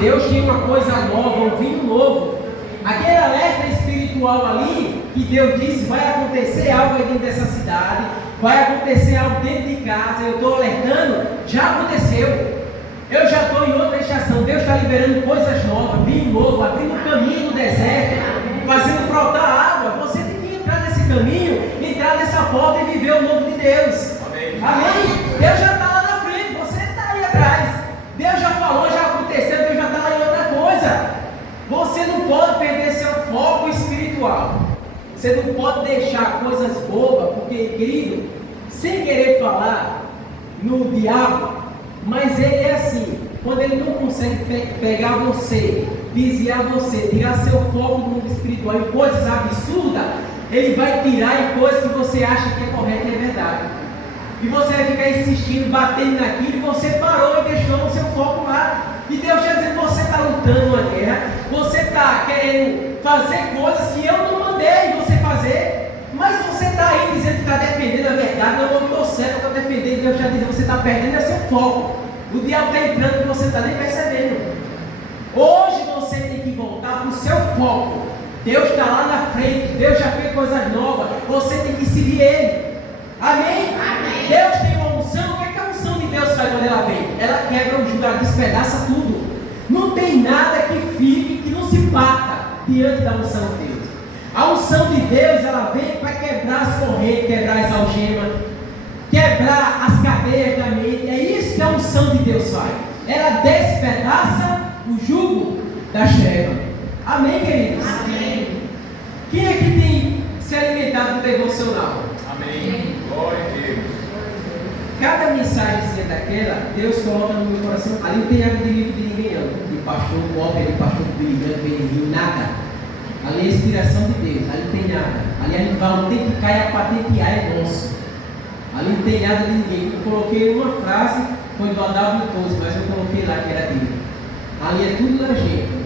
Deus tem uma coisa nova, um vinho novo. Aquele alerta espiritual ali, que Deus disse, vai acontecer algo aí dentro dessa cidade, vai acontecer algo dentro de casa, eu estou alertando, já aconteceu. Eu já estou em outra estação, Deus está liberando coisas novas, vinho novo, abrindo um caminho no deserto, fazendo brotar água. Você tem que entrar nesse caminho, entrar nessa porta e viver o novo de Deus. Amém? Deus já está lá na frente, você está aí atrás. Deus já falou, já aconteceu, Deus já está lá em outra coisa. Você não pode perder seu foco espiritual. Você não pode deixar coisas bobas, porque, querido, sem querer falar no diabo, mas ele é assim, quando ele não consegue pegar você, desviar você, tirar seu foco do mundo espiritual em coisas absurdas, ele vai tirar em coisas que você acha que é correto e é verdade. E você vai ficar insistindo, batendo naquilo, e você parou e deixou o seu foco lá. E Deus está dizendo, você está lutando uma guerra, você está querendo fazer coisas que eu não mandei você fazer, mas você está aí dizendo que está defendendo a verdade. Não, eu estou certo, eu estou defendendo. Deus já dizendo que você está perdendo o seu foco. O diabo está entrando e você está nem percebendo. Hoje você tem que voltar para o seu foco. Deus está lá na frente, Deus já fez coisas novas, você tem que seguir Ele. Amém? Amém. Deus tem uma unção. O que é que a unção de Deus faz quando ela vem? Ela quebra o jugo, ela despedaça tudo. Não tem nada que fique, que não se bata diante da unção de Deus. A unção de Deus, ela vem para quebrar as correntes, quebrar as algemas, quebrar as cadeias da mente. É isso que a unção de Deus faz. Ela despedaça o jugo das trevas. Amém, queridos? Amém. Quem é que tem se alimentado do devocional? Amém. Glória a Deus. Cada mensagem daquela, Deus coloca no meu coração. Ali não tem nada de livro de ninguém, não. De pastor pobre, de pastor brilhante, bem, nada. Ali é a inspiração de Deus. Ali não tem nada. Ali a gente fala, tem que cair a patentear, é nosso. Ali não tem nada de ninguém. Eu coloquei uma frase, foi do Adalto Toso, mas eu coloquei lá que era dele. Ali é tudo da gente.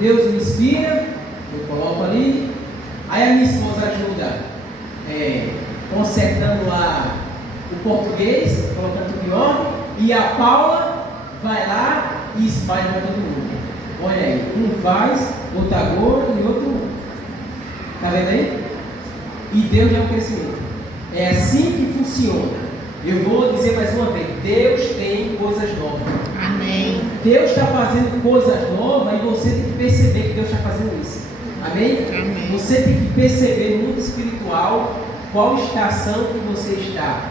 Deus me inspira, eu coloco ali. Aí a minha esposa ajuda, consertando lá o português, colocando tudo em ordem. E a Paula vai lá e espalha para todo mundo. Olha aí, um faz, outro agora e outro. Está vendo aí? E Deus é o crescimento. É assim que funciona. Eu vou dizer mais uma vez: Deus tem coisas novas. Amém. Deus está fazendo coisas novas e você tem que perceber que Deus está fazendo isso. Amém? Amém. Você tem que perceber no mundo espiritual qual estação que você está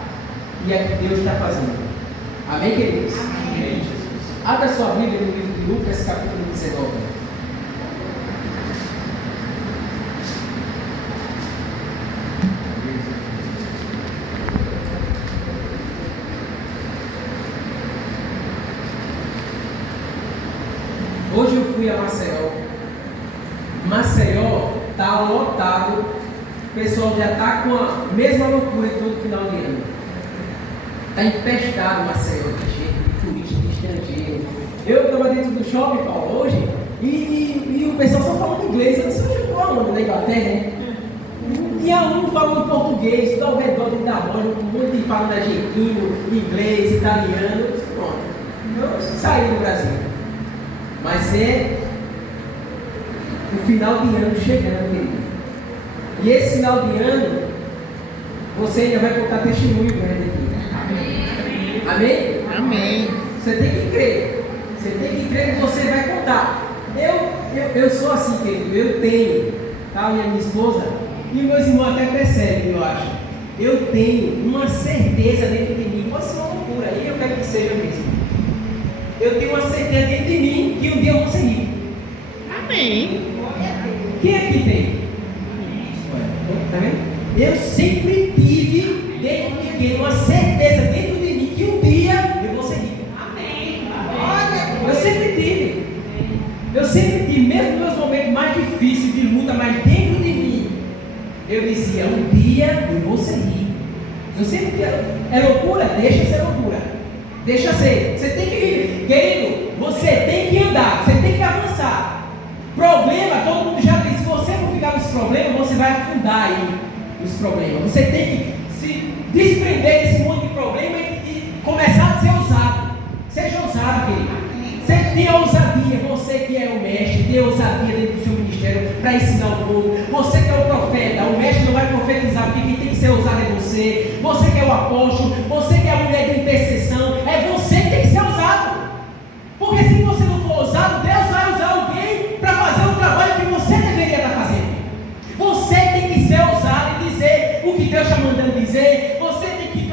e a que Deus está fazendo. Amém, queridos? Amém. Abra sua Bíblia no livro de Lucas, capítulo 19. Hoje eu fui a Maceió. Maceió está lotado. O pessoal já está com a mesma loucura de todo final de ano. Está empestado Maceió de gente, de turista, de estrangeiro. Eu estava dentro do shopping, Paulo, hoje, e o pessoal só falando inglês. Eu disse, hoje eu estou aonde? Na Inglaterra, né? Tinha um falando português, tudo ao redor dentro da loja, um monte de falando argentino, inglês, italiano. Eu disse, pronto, eu saí do Brasil. Mas é o final de ano chegando, querido. E esse final de ano, você ainda vai contar testemunho grande aqui. Amém? Amém? Amém. Você tem que crer. Você tem que crer que você vai contar. Eu sou assim, querido. Eu tenho, tá? E a minha esposa, e meus irmãos até percebem, eu acho. Eu tenho uma certeza dentro de mim. Pode ser uma loucura, e eu quero que seja mesmo. Eu tenho uma certeza dentro de mim que um dia eu vou ser rico. Amém. Quem aqui tem? Tá vendo? Eu sempre tive dentro de mim uma certeza dentro de mim que um dia eu vou ser rico. Amém. Eu sempre tive. Eu sempre tive, mesmo nos meus momentos mais difíceis de luta, mas dentro de mim, eu dizia, um dia eu vou ser rico. Eu sempre quero. É loucura? Deixa ser loucura. Deixa ser. Você tem que, querido, você tem que andar, você tem que avançar. Problema, todo mundo já disse, se você for ficar nos problemas, você vai afundar aí nos problemas. Você tem que se desprender desse monte de problema e começar a ser ousado. Seja ousado, querido. Você tenha ousadia. ousadia, você que é o mestre, dê ousadia dentro do seu ministério para ensinar o povo. Você que é o profeta, o mestre não vai profetizar, porque quem tem que ser ousado é você. Você que é o apóstolo, você que é a mulher de intercessão, é você que tem que ser ousado. Porque se você não for ousado, Deus vai usar alguém para fazer o trabalho que você deveria estar fazendo. Você tem que ser ousado e dizer o que Deus está mandando dizer. Você tem que...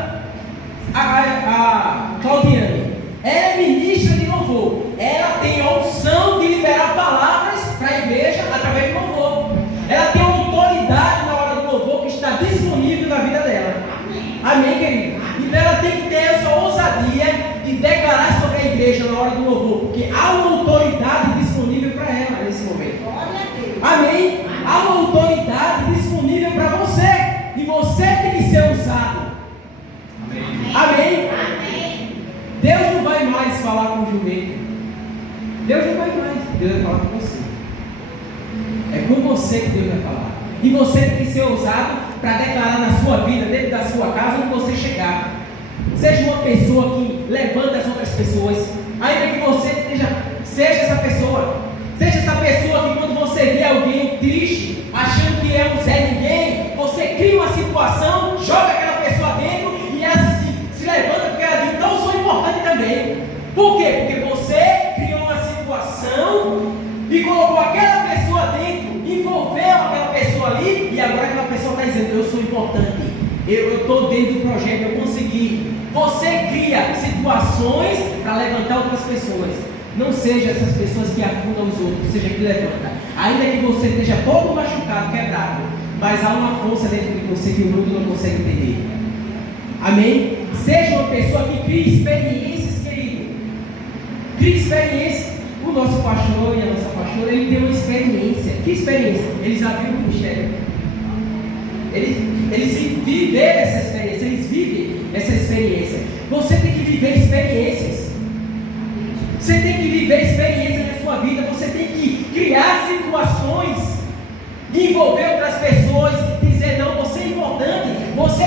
A Claudiane, ela é ministra de louvor. Ela tem a unção de liberar palavras para a igreja através de louvor. Ela tem autoridade na hora do louvor que está disponível na vida dela. Amém, querido? Então ela tem que ter essa ousadia de declarar sobre a igreja na hora do louvor, porque há uma autoridade disponível para ela nesse momento. Amém? Há uma autoridade disponível para você, e você tem que ser usado. Amém? Deus não vai mais falar com o jumento. Deus não vai mais. Deus vai falar com você. É com você que Deus vai falar. E você tem que ser ousado para declarar na sua vida, dentro da sua casa, onde você chegar. Seja uma pessoa que levanta as outras pessoas. Ainda que você seja essa pessoa. Seja essa pessoa que quando você vê alguém triste, achando que é um Zé Ninguém, você cria uma situação, joga aquela pessoa dentro e ela se levanta porque ela diz, então eu sou importante também. Por quê? Porque você criou uma situação e colocou aquela pessoa dentro, envolveu aquela pessoa ali, e agora aquela pessoa está dizendo, eu sou importante, eu estou dentro do projeto, eu consegui. Você cria situações para levantar outras pessoas. Não seja essas pessoas que afundam os outros, seja que levanta. Ainda que você esteja todo machucado, quebrado, mas há uma força dentro de você que o mundo não consegue entender. Amém? Seja uma pessoa que crie experiências, querido. Crie experiências. O nosso pastor e a nossa pastora, ele tem uma experiência. Que experiência? Eles abriram o ministério. Eles viveram essa experiência. Eles vivem essa experiência. Você tem que viver experiências. Você tem que viver experiências na sua vida. Você tem que criar situações, envolver outras pessoas, dizer, não, você é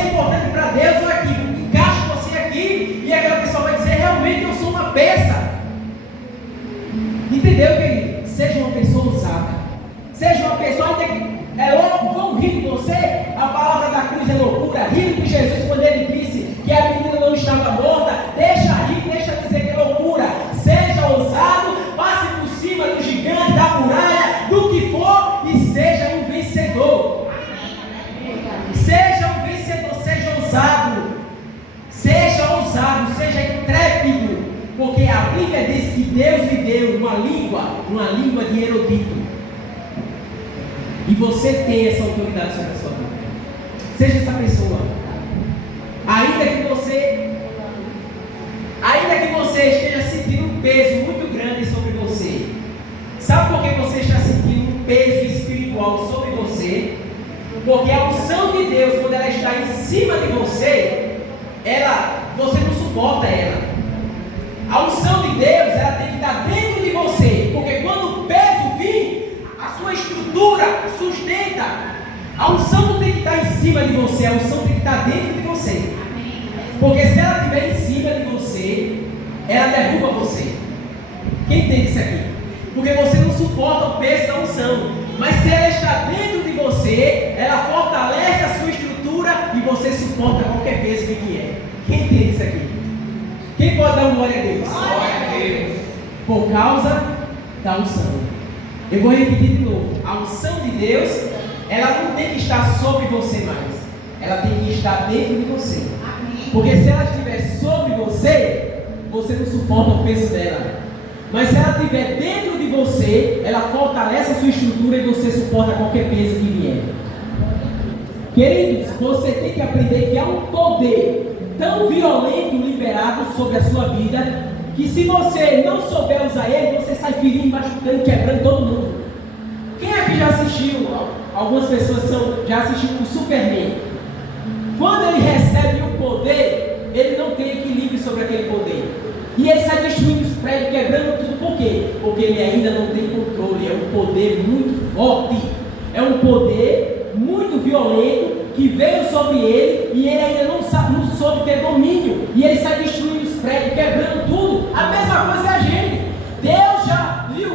importante para Deus, ou aqui, encaixa você aqui, e aquela pessoa vai dizer, realmente eu sou uma peça. Entendeu, querido? Seja uma pessoa ousada. Seja uma pessoa que é louco, vão rir de você. A palavra da cruz é loucura. Rir de Jesus quando ele disse que a menina não estava morta. Deixa rir, deixa dizer que é loucura. Seja ousado, passe por cima do gigante, da muralha, do que for, e seja um vencedor. Seja um vencedor, seja ousado. Seja ousado, seja intrépido. Porque a Bíblia diz que Deus lhe deu uma língua de erudito. E você tem essa autoridade sobre a sua vida. Seja essa pessoa. Ainda que você esteja sentindo um peso muito grande sobre você. Sabe por que você está sentindo um peso espiritual sobre você? Porque a unção de Deus, quando ela está em cima de você, você não suporta ela. A unção de Deus, ela tem que estar dentro de você, porque quando o peso vir, a sua estrutura sustenta. A unção não tem que estar em cima de você, a unção tem que estar dentro de você. Porque se ela estiver em cima de você, ela derruba você. Quem entende isso aqui? Porque você não suporta o peso da unção. Mas se ela está dentro de você, ela fortalece a sua estrutura e você suporta qualquer peso que vier. Quem entende isso aqui? Quem pode dar uma glória a Deus? Glória a Deus. Por causa da unção. Eu vou repetir de novo. A unção de Deus, ela não tem que estar sobre você mais. Ela tem que estar dentro de você. Porque se ela estiver sobre você, você não suporta o peso dela. Mas se ela estiver dentro de você, ela fortalece a sua estrutura e você suporta qualquer peso que vier. Queridos, você tem que aprender que há um poder tão violento liberado sobre a sua vida, que se você não souber usar ele, você sai ferindo, machucando, quebrando todo mundo. Quem aqui já assistiu? Algumas pessoas já assistiram o Superman. Quando ele recebe o poder, ele não tem equilíbrio sobre aquele poder. E ele sai destruindo os prédios, quebrando tudo. Por quê? Porque ele ainda não tem controle. É um poder muito forte. É um poder muito violento que veio sobre ele e ele ainda não soube ter domínio. E ele sai destruindo os prédios, quebrando tudo. A mesma coisa é a gente. Deus já viu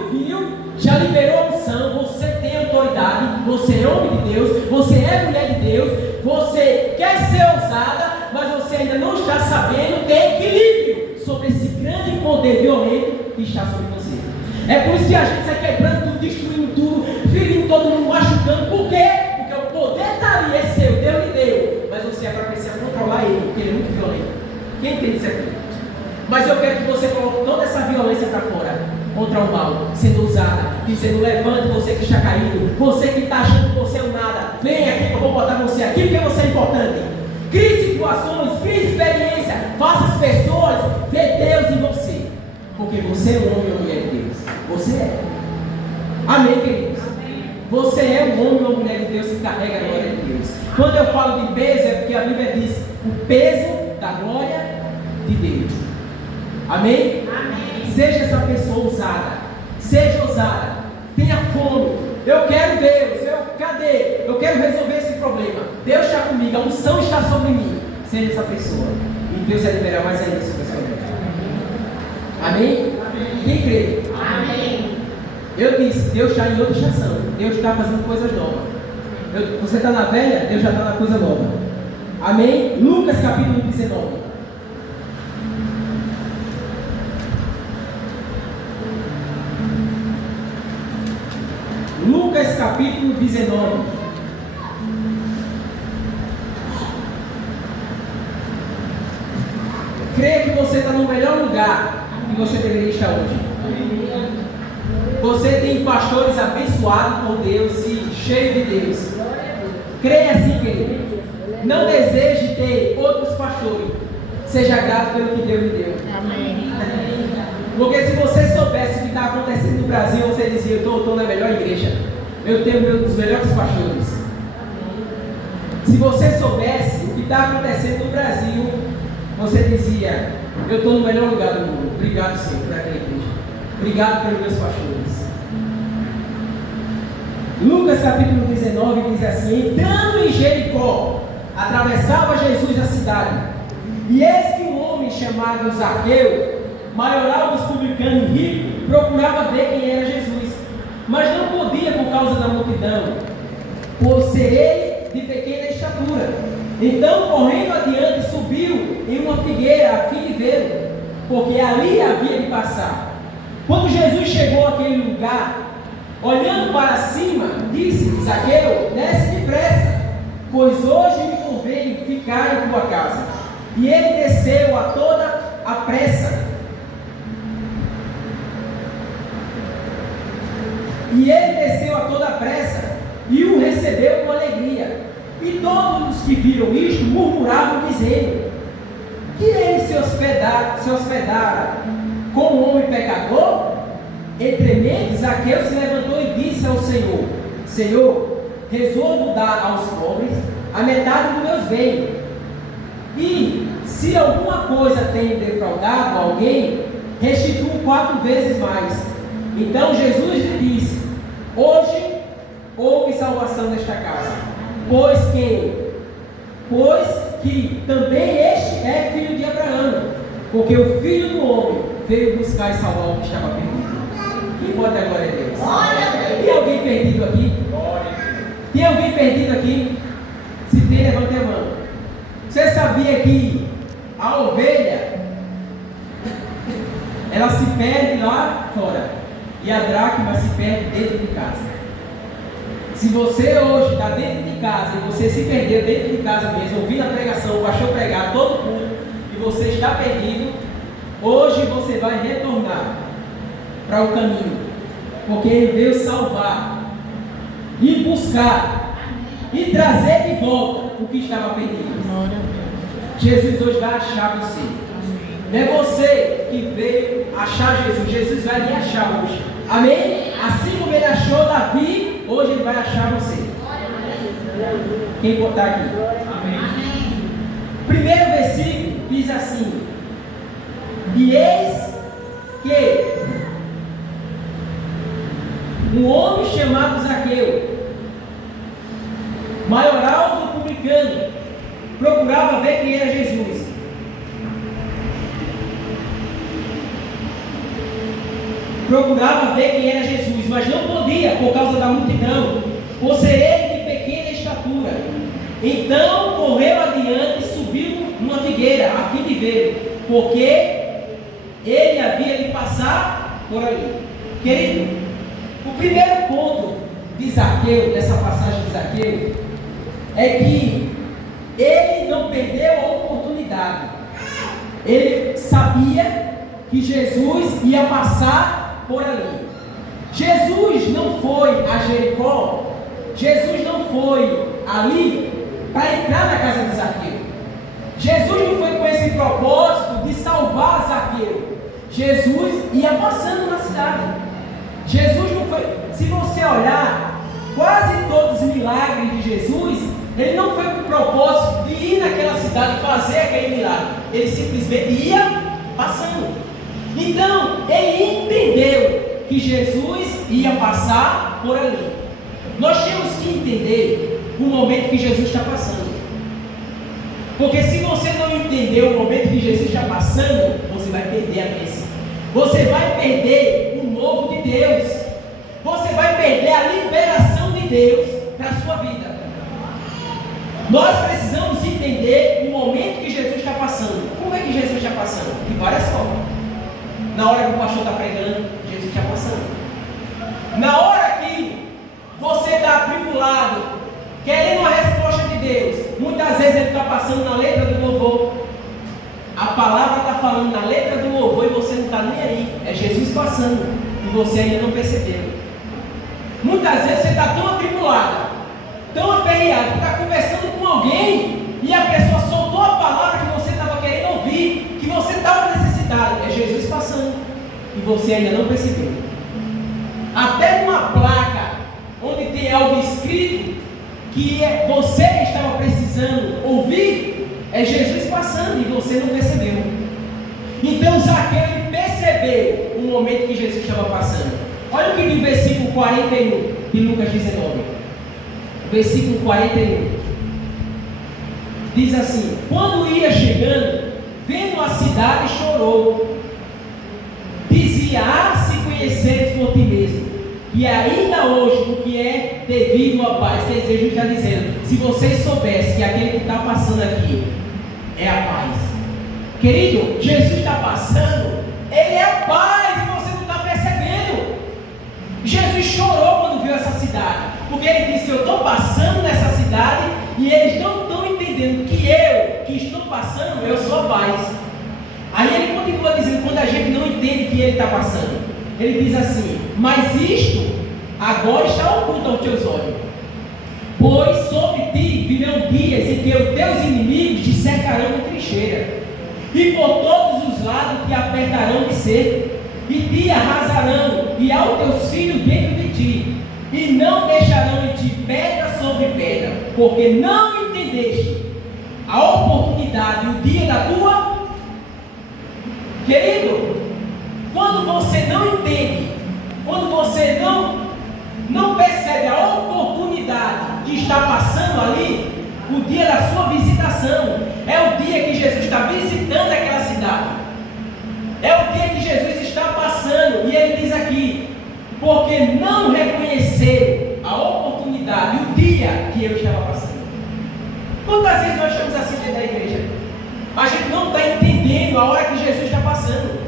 você é homem de Deus, você é mulher de Deus, você quer ser ousada, mas você ainda não está sabendo ter equilíbrio sobre esse grande poder violento que está sobre você. É por isso que a gente sai quebrando tudo, destruindo tudo, ferindo todo mundo, machucando. Por quê? Porque o poder está ali, é seu, Deus lhe deu, mas você agora precisa controlar ele, porque ele é muito violento. Quem entende isso aqui? Mas eu quero que você coloque toda essa violência para fora, contra o mal, sendo usada, dizendo: levante você que está caído, você que está achando que você é um nada, vem aqui que eu vou botar você aqui, porque você é importante. Crie situações, crie experiência, faça as pessoas ver Deus em você, porque você é um homem ou mulher de Deus. Você é. Amém, queridos? Amém. Você é um homem ou mulher de Deus que carrega a glória de Deus. Quando eu falo de peso, é porque a Bíblia diz o peso da glória de Deus. Amém? Amém. Seja essa pessoa ousada. Seja ousada. Tenha fome. Eu quero Deus. Cadê? Eu quero resolver esse problema. Deus está comigo. A unção está sobre mim. Seja essa pessoa. E Deus vai liberar mais ainda sobre essa vida. Amém? Amém? Quem crê? Amém. Eu disse, Deus está em outra estação. Deus está fazendo coisas novas. Você está na velha, Deus já está na coisa nova. Amém? Lucas capítulo 19. Lucas capítulo 19. Creia que você está no melhor lugar que você deveria estar hoje. Você tem pastores abençoados por Deus e cheios de Deus. Creia assim, querido. Não deseje ter outros pastores. Seja grato pelo que Deus lhe deu. Amém. Porque se você soubesse o que está acontecendo no Brasil, você dizia: eu estou na melhor igreja. Eu tenho um dos melhores pastores. Se você soubesse o que está acontecendo no Brasil, você dizia: eu estou no melhor lugar do mundo. Obrigado, Senhor, por aquela igreja. Obrigado pelos meus pastores. Lucas capítulo 19 diz assim: entrando em Jericó, atravessava Jesus a cidade. E eis que um homem chamado Zaqueu, maioral dos publicanos e rico, procurava ver quem era Jesus, mas não podia por causa da multidão, por ser ele de pequena estatura. Então, correndo adiante, subiu em uma figueira a fim de vê-lo, porque ali havia de passar. Quando Jesus chegou àquele lugar, olhando para cima, disse: Zaqueu, desce depressa, pois hoje me convém ficar em tua casa. E ele desceu a toda a pressa. E o recebeu com alegria. E todos os que viram isto murmuravam, dizendo: que ele se hospedara com um homem pecador? Entremente, Zaqueu se levantou e disse ao Senhor: Senhor, resolvo dar aos pobres a metade dos meus bens. E se alguma coisa tenho defraudado a alguém, restituo 4 vezes mais. Então Jesus lhe disse: hoje houve salvação nesta casa, pois que também este é filho de Abraão, porque o Filho do Homem veio buscar e salvar o que estava perdido. Quem pode dar glória a Deus? Tem alguém perdido aqui? Tem alguém perdido aqui? Se tem, levante a mão. Você sabia que a ovelha, ela se perde lá fora, e a dracma se perde dentro de casa? Se você hoje está dentro de casa e você se perdeu dentro de casa mesmo, ouvindo a pregação, o pastor pregar todo mundo, e você está perdido, hoje você vai retornar para o caminho, porque ele veio salvar e buscar e trazer de volta o que estava perdido. Jesus hoje vai achar você. Não é você que veio achar Jesus, Jesus vai lhe achar hoje. Amém? Assim como ele achou Davi, hoje ele vai achar você. Quem botar aqui? Amém. Primeiro versículo diz assim: e eis que um homem chamado Zaqueu, maioral do publicano, procurava ver quem era Jesus. Procurava ver quem era Jesus, mas não podia por causa da multidão, por ser ele de pequena estatura. Então correu adiante e subiu numa figueira, a fim de vê-lo, porque ele havia de passar por ali. Querido, o primeiro ponto de Zaqueu, dessa passagem de Zaqueu, é que ele não perdeu a oportunidade. Ele sabia que Jesus ia passar por ali. Jesus não foi a Jericó, Jesus não foi ali para entrar na casa de Zaqueu. Jesus não foi com esse propósito de salvar Zaqueu. Jesus ia passando na cidade. Jesus não foi. Se você olhar, quase todos os milagres de Jesus, ele não foi com o propósito de ir naquela cidade e fazer aquele milagre. Ele simplesmente ia passando. Então, ele entendeu que Jesus ia passar por ali. Nós temos que entender o momento que Jesus está passando. Porque se você não entender o momento que Jesus está passando, você vai perder a bênção. Você vai perder o novo de Deus. Você vai perder a liberação de Deus para a sua vida. Nós precisamos entender o momento que Jesus está passando. Como é que Jesus está passando? De várias formas. Na hora que o pastor está pregando, Jesus está passando. Na hora que você está atribulado, querendo a resposta de Deus, muitas vezes ele está passando na letra do louvor. A palavra está falando na letra do louvor e você não está nem aí. É Jesus passando e você ainda não percebeu. Muitas vezes você está tão atribulado, tão aperreado, que está conversando com alguém e a pessoa soltou a palavra que você estava querendo ouvir, que você estava necessitado. É Jesus passando e você ainda não percebeu. Até numa placa onde tem algo escrito que você estava precisando ouvir, é Jesus passando e você não percebeu. Então Zaqueu percebeu o momento que Jesus estava passando. Olha o que diz o versículo 41 de Lucas 19. Versículo 41 diz assim: quando ia chegando, vendo a cidade, chorou. Dizia: se conheceres por ti mesmo, e ainda hoje o que é devido à paz. Quer dizer, Jesus está dizendo: se vocês soubessem que aquele que está passando aqui é a paz. Querido, Jesus está passando, ele é a paz e você não está percebendo. Jesus chorou quando viu essa cidade, porque ele disse: eu estou passando nessa cidade e eles não estão entendendo que eu, que estou passando, eu sou a paz. Aí ele continua dizendo, quando a gente não entende que ele está passando, ele diz assim: mas isto agora está oculto aos teus olhos, pois sobre ti virão dias em que os teus inimigos te cercarão de trincheira, e por todos os lados te apertarão de cerco, e te arrasarão, e aos teus filhos dentro de ti, e não deixarão em ti pedra sobre pedra, porque não entendeste a oportunidade, o dia da tua. Querido, quando você não entende, quando você não percebe a oportunidade que está passando ali, o dia da sua visitação, é o dia que Jesus está visitando aquela cidade, é o dia que Jesus está passando, e ele diz aqui: porque não reconheceram a oportunidade, o dia que eu estava passando. Quantas vezes nós estamos assim dentro da igreja? A gente não está entendendo a hora que Jesus está passando.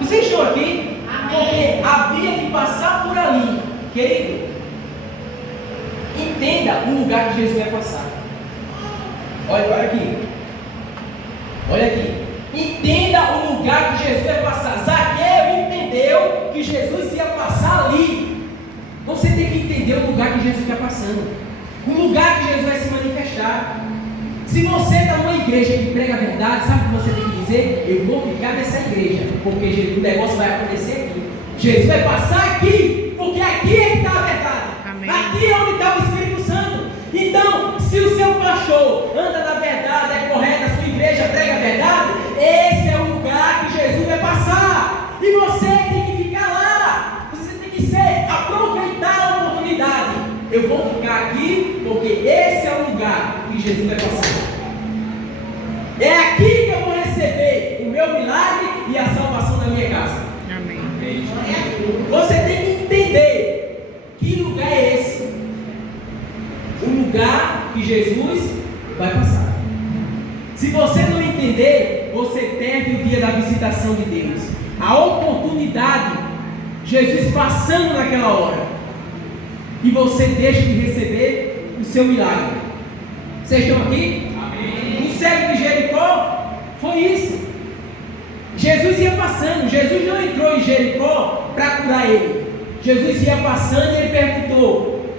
Vocês estão aqui? Porque havia de passar por ali. Querido, entenda o lugar que Jesus vai passar. Olha aqui. Olha aqui. Entenda o lugar que Jesus vai passar. Zaqueu entendeu que Jesus ia passar ali. Você tem que entender o lugar que Jesus está passando, o lugar que Jesus vai se manifestar. Se você está numa igreja que prega a verdade, sabe o que você tem que dizer? Eu vou ficar nessa igreja, porque o negócio vai acontecer aqui. Jesus vai passar aqui, porque aqui é que está a verdade. Amém. Aqui é onde está o Espírito Santo. Então, se o seu pastor anda na verdade, é correto, a sua igreja prega a verdade, esse é o lugar que Jesus vai passar. E você tem que ficar lá. Você tem que aproveitar a oportunidade. Eu vou ficar aqui, porque esse é o lugar que Jesus vai passar. É aqui que eu vou receber o meu milagre e a salvação da minha casa. Amém. Você tem que entender que lugar é esse. visitação de Deus, a oportunidade, Jesus passando naquela hora, e você deixa de receber o seu milagre. Vocês estão aqui? Amém. O cego de Jericó foi isso. Jesus ia passando. Jesus não entrou em Jericó para curar ele. Jesus ia passando e ele perguntou: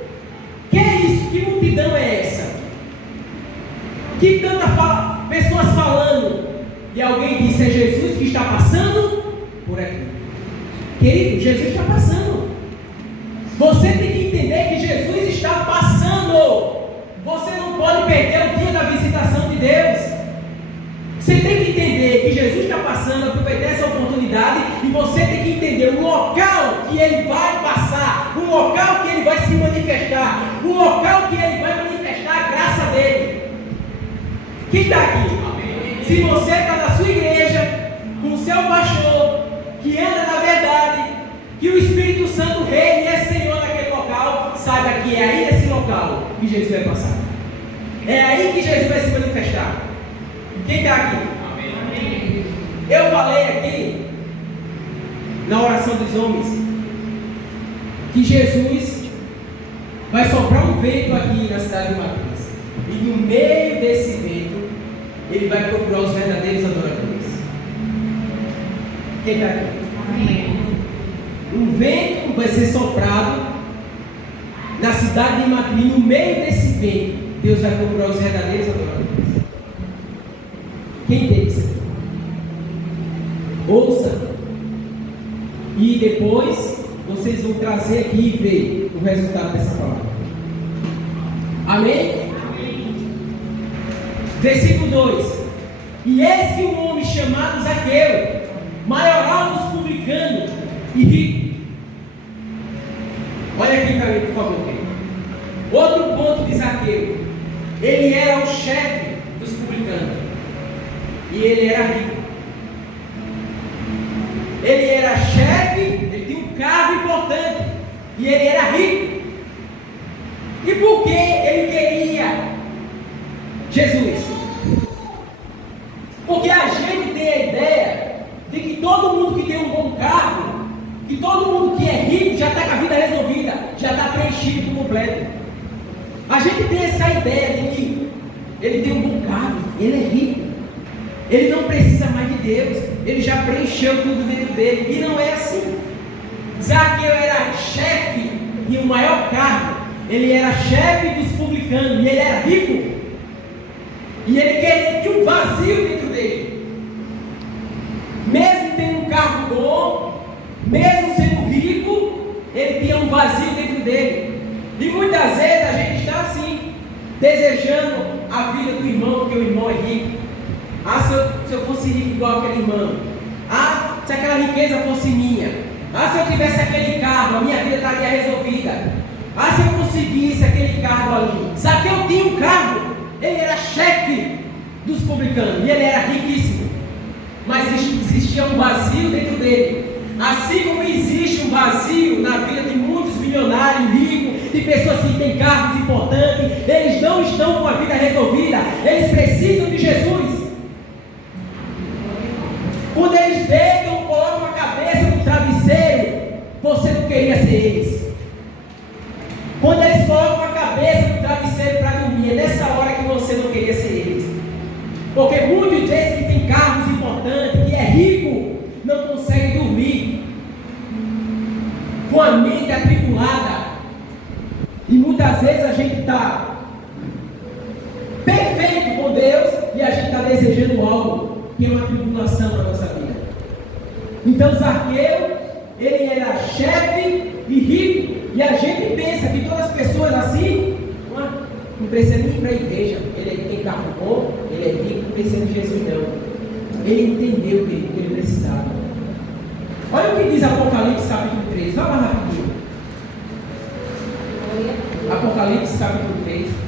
que é isso? Que multidão é essa? Que tantas pessoas falando? E alguém disse: é Jesus que está passando por aqui. Querido, Jesus está passando. Você tem que entender que Jesus está passando. Você não pode perder o dia da visitação de Deus. Você tem que entender que Jesus está passando, aproveitar essa oportunidade, e você tem que entender o local que ele vai passar, o local que ele vai se manifestar, o local que ele vai manifestar a graça dele. Quem está aqui? Amém. Se você está na sua igreja, com o seu pastor, que anda na verdade, que o Espírito Santo reina e é Senhor naquele local, saiba que é aí nesse local que Jesus vai passar. É aí que Jesus vai se manifestar. Quem está aqui? Amém. Eu falei aqui, na oração dos homens, que Jesus vai soprar um vento aqui na cidade de Matriz. E no meio desse vento, ele vai procurar os verdadeiros adoradores. Quem está aqui? Amém. Um vento vai ser soprado na cidade de Matriz. No meio desse vento, Deus vai procurar os verdadeiros adoradores. Quem tem isso? Ouça. E depois vocês vão trazer aqui e ver o resultado dessa palavra. Amém? Amém. Versículo 2: e eis que um homem chamado Zaqueu, maioral dos publicanos e rico. Olha aqui para mim, por favor. Outro ponto de Zaqueu: ele era o chefe dos publicanos e ele era rico. Ele era chefe, ele tinha um cargo importante e ele era rico. E por que ele queria Jesus? Porque a gente tem a ideia de que todo mundo que tem um bom cargo, que todo mundo que é rico já está com a vida resolvida, já está preenchido por completo. A gente tem essa ideia de que ele tem um bom cargo, ele é rico, ele não precisa mais de Deus, ele já preencheu tudo dentro dele. E não é assim. Zaqueu era chefe e o maior cargo, ele era chefe dos publicanos e ele era rico. E ele tinha um vazio dentro dele. Mesmo tendo um cargo bom, mesmo sendo rico, ele tinha um vazio dentro dele. E muitas vezes a gente está assim, desejando a vida do irmão, porque o irmão é rico. Ah, se eu fosse rico igual aquele irmão. Ah, se aquela riqueza fosse minha. Ah, se eu tivesse aquele carro, a minha vida estaria resolvida. Ah, se eu conseguisse aquele carro ali. Zaqueu tinha um cargo, ele era chefe dos publicanos e ele era riquíssimo. Mas existia um vazio dentro dele. Assim como existe um vazio na vida de muitos milionários, ricos, de pessoas que têm cargos importantes, eles não estão com a vida resolvida, eles precisam de Jesus. Quando eles deitam, colocam a cabeça no travesseiro, você não queria ser eles. Quando eles colocam a cabeça no travesseiro para dormir, é nessa hora que você não queria ser eles. Porque muitos desses que têm cargos importantes, que é rico, não conseguem dormir com a mente atribulada. E muitas vezes a gente está perfeito com Deus e a gente está desejando algo que é uma tribulação para a nossa vida. Então Zaqueu, ele era chefe e rico, e a gente pensa que todas as pessoas assim, não precisa nem ir para a igreja, ele tem carro bom, ele é rico, não precisa de Jesus não. Ele entendeu o que ele precisava. Olha o que diz Apocalipse capítulo 3, vai lá rapidinho. Apocalipse capítulo 3.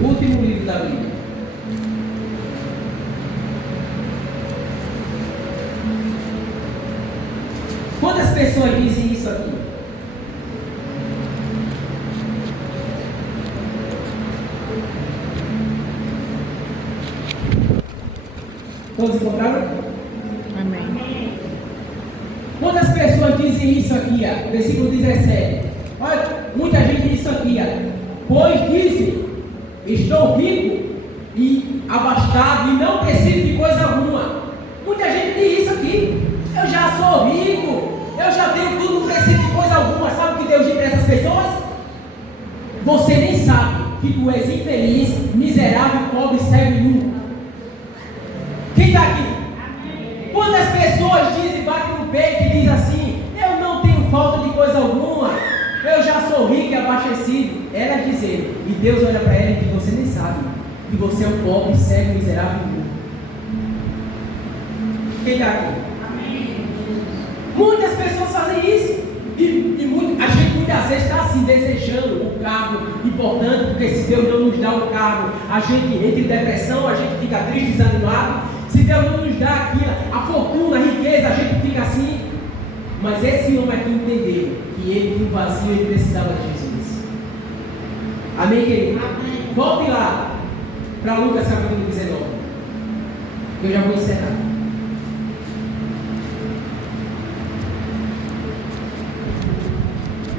Último livro da Bíblia. Quantas pessoas dizem isso aqui? Todos encontraram? Amém. Quantas pessoas dizem isso aqui, ó? Versículo 17. Olha, muita gente diz isso aqui, ó. Pois dizem, estou rico e abastado e não preciso de coisa alguma. Muita gente diz isso aqui. Eu já sou rico, eu já tenho tudo, não preciso de coisa alguma. Sabe o que Deus diz para essas pessoas? Você nem sabe que tu és infeliz, miserável, pobre, cego e nu. Quem está aqui? Amém. Quantas pessoas dizem, batem no peito e dizem assim: eu não tenho falta de coisa alguma, eu já sou rico e abastecido. Ela dizendo, e Deus olha para ela e diz: você nem sabe que você é um pobre, cego, miserável e nu. Quem está aqui? Amém. Muitas pessoas fazem isso. A gente muitas vezes está assim, desejando um cargo importante, porque se Deus não nos dá um cargo, a gente entra em depressão, a gente fica triste, desanimado. Se Deus não nos dá aquilo, a fortuna, a riqueza, a gente fica assim. Mas esse homem aqui entendeu que ele tinha um vazio, ele precisava de Jesus. Amém, querido? Amém. Volte lá para Lucas capítulo 19. Eu já vou encerrar.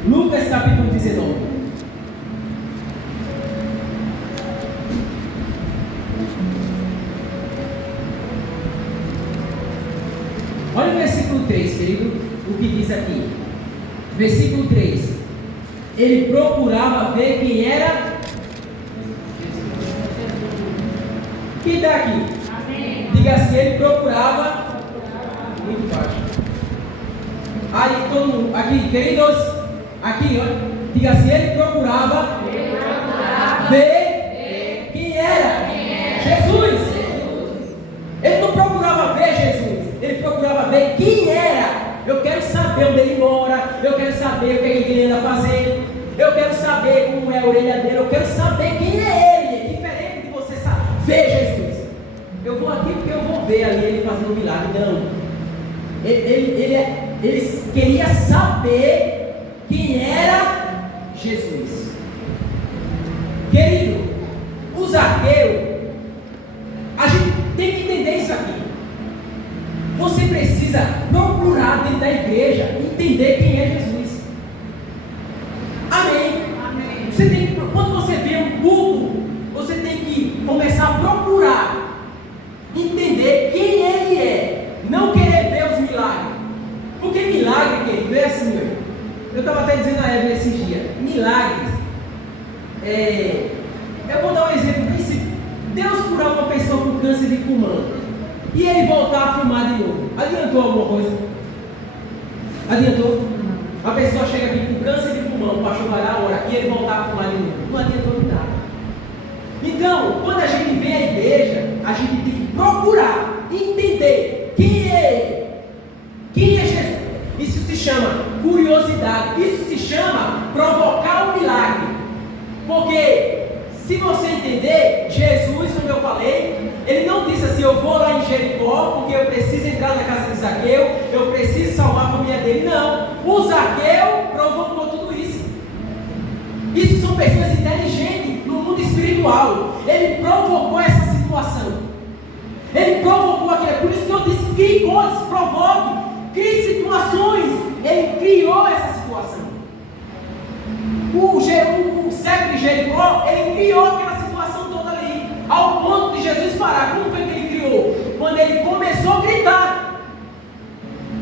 Lucas capítulo 19. Olha o versículo 3, querido, o que diz aqui. Versículo 3. Ele procurava ver quem era. Quem está aqui? Amém. Diga assim, ele procurava. Muito baixo. Aí, todo mundo, aqui, queridos. Aqui, olha, diga assim, ele procurava ver quem era Jesus. Ele não procurava ver Jesus, ele procurava ver quem era. Eu quero saber onde ele mora, eu quero saber o que ele anda fazendo, eu quero saber como é a orelha dele, eu quero saber quem é ele. É diferente de você ver Jesus. Eu vou aqui porque eu vou ver ali ele fazendo um milagre. Não, ele queria saber quem era Jesus. Querido, o Zaqueu, a gente tem que entender isso aqui. Você precisa procurar dentro da igreja entender quem é Jesus. Amém. Amém. Você tem que, quando você vê um culto, você tem que começar a procurar entender quem ele é, não querer ver os milagres. Porque milagre, querido, é assim, meu. Eu estava até dizendo a Eva esses dias, milagres, eu vou dar um exemplo. Se Deus curar uma pessoa com câncer de pulmão e ele voltar a fumar de novo, adiantou alguma coisa? Adiantou? A pessoa chega aqui com câncer de pulmão, o pastor vai lá, ora, e ele voltar a fumar de novo, não adiantou nada. Então, quando a gente vem à igreja, a gente tem que procurar entender quem é ele, quem é Jesus. Isso se chama curiosidade, isso se chama provocar um milagre. Porque se você entender, Jesus, como eu falei, ele não disse assim: eu vou lá em Jericó porque eu preciso entrar na casa de Zaqueu, eu preciso salvar a família dele. Não, o Zaqueu provocou tudo isso. Isso são pessoas inteligentes no mundo espiritual. Ele provocou essa situação, ele provocou aquilo. Por isso que eu disse: crie coisas, provoque. Crie situações. Ele criou essa situação. O cego de Jericó, ele criou aquela situação toda ali, ao ponto de Jesus parar. Como foi que ele criou? Quando ele começou a gritar.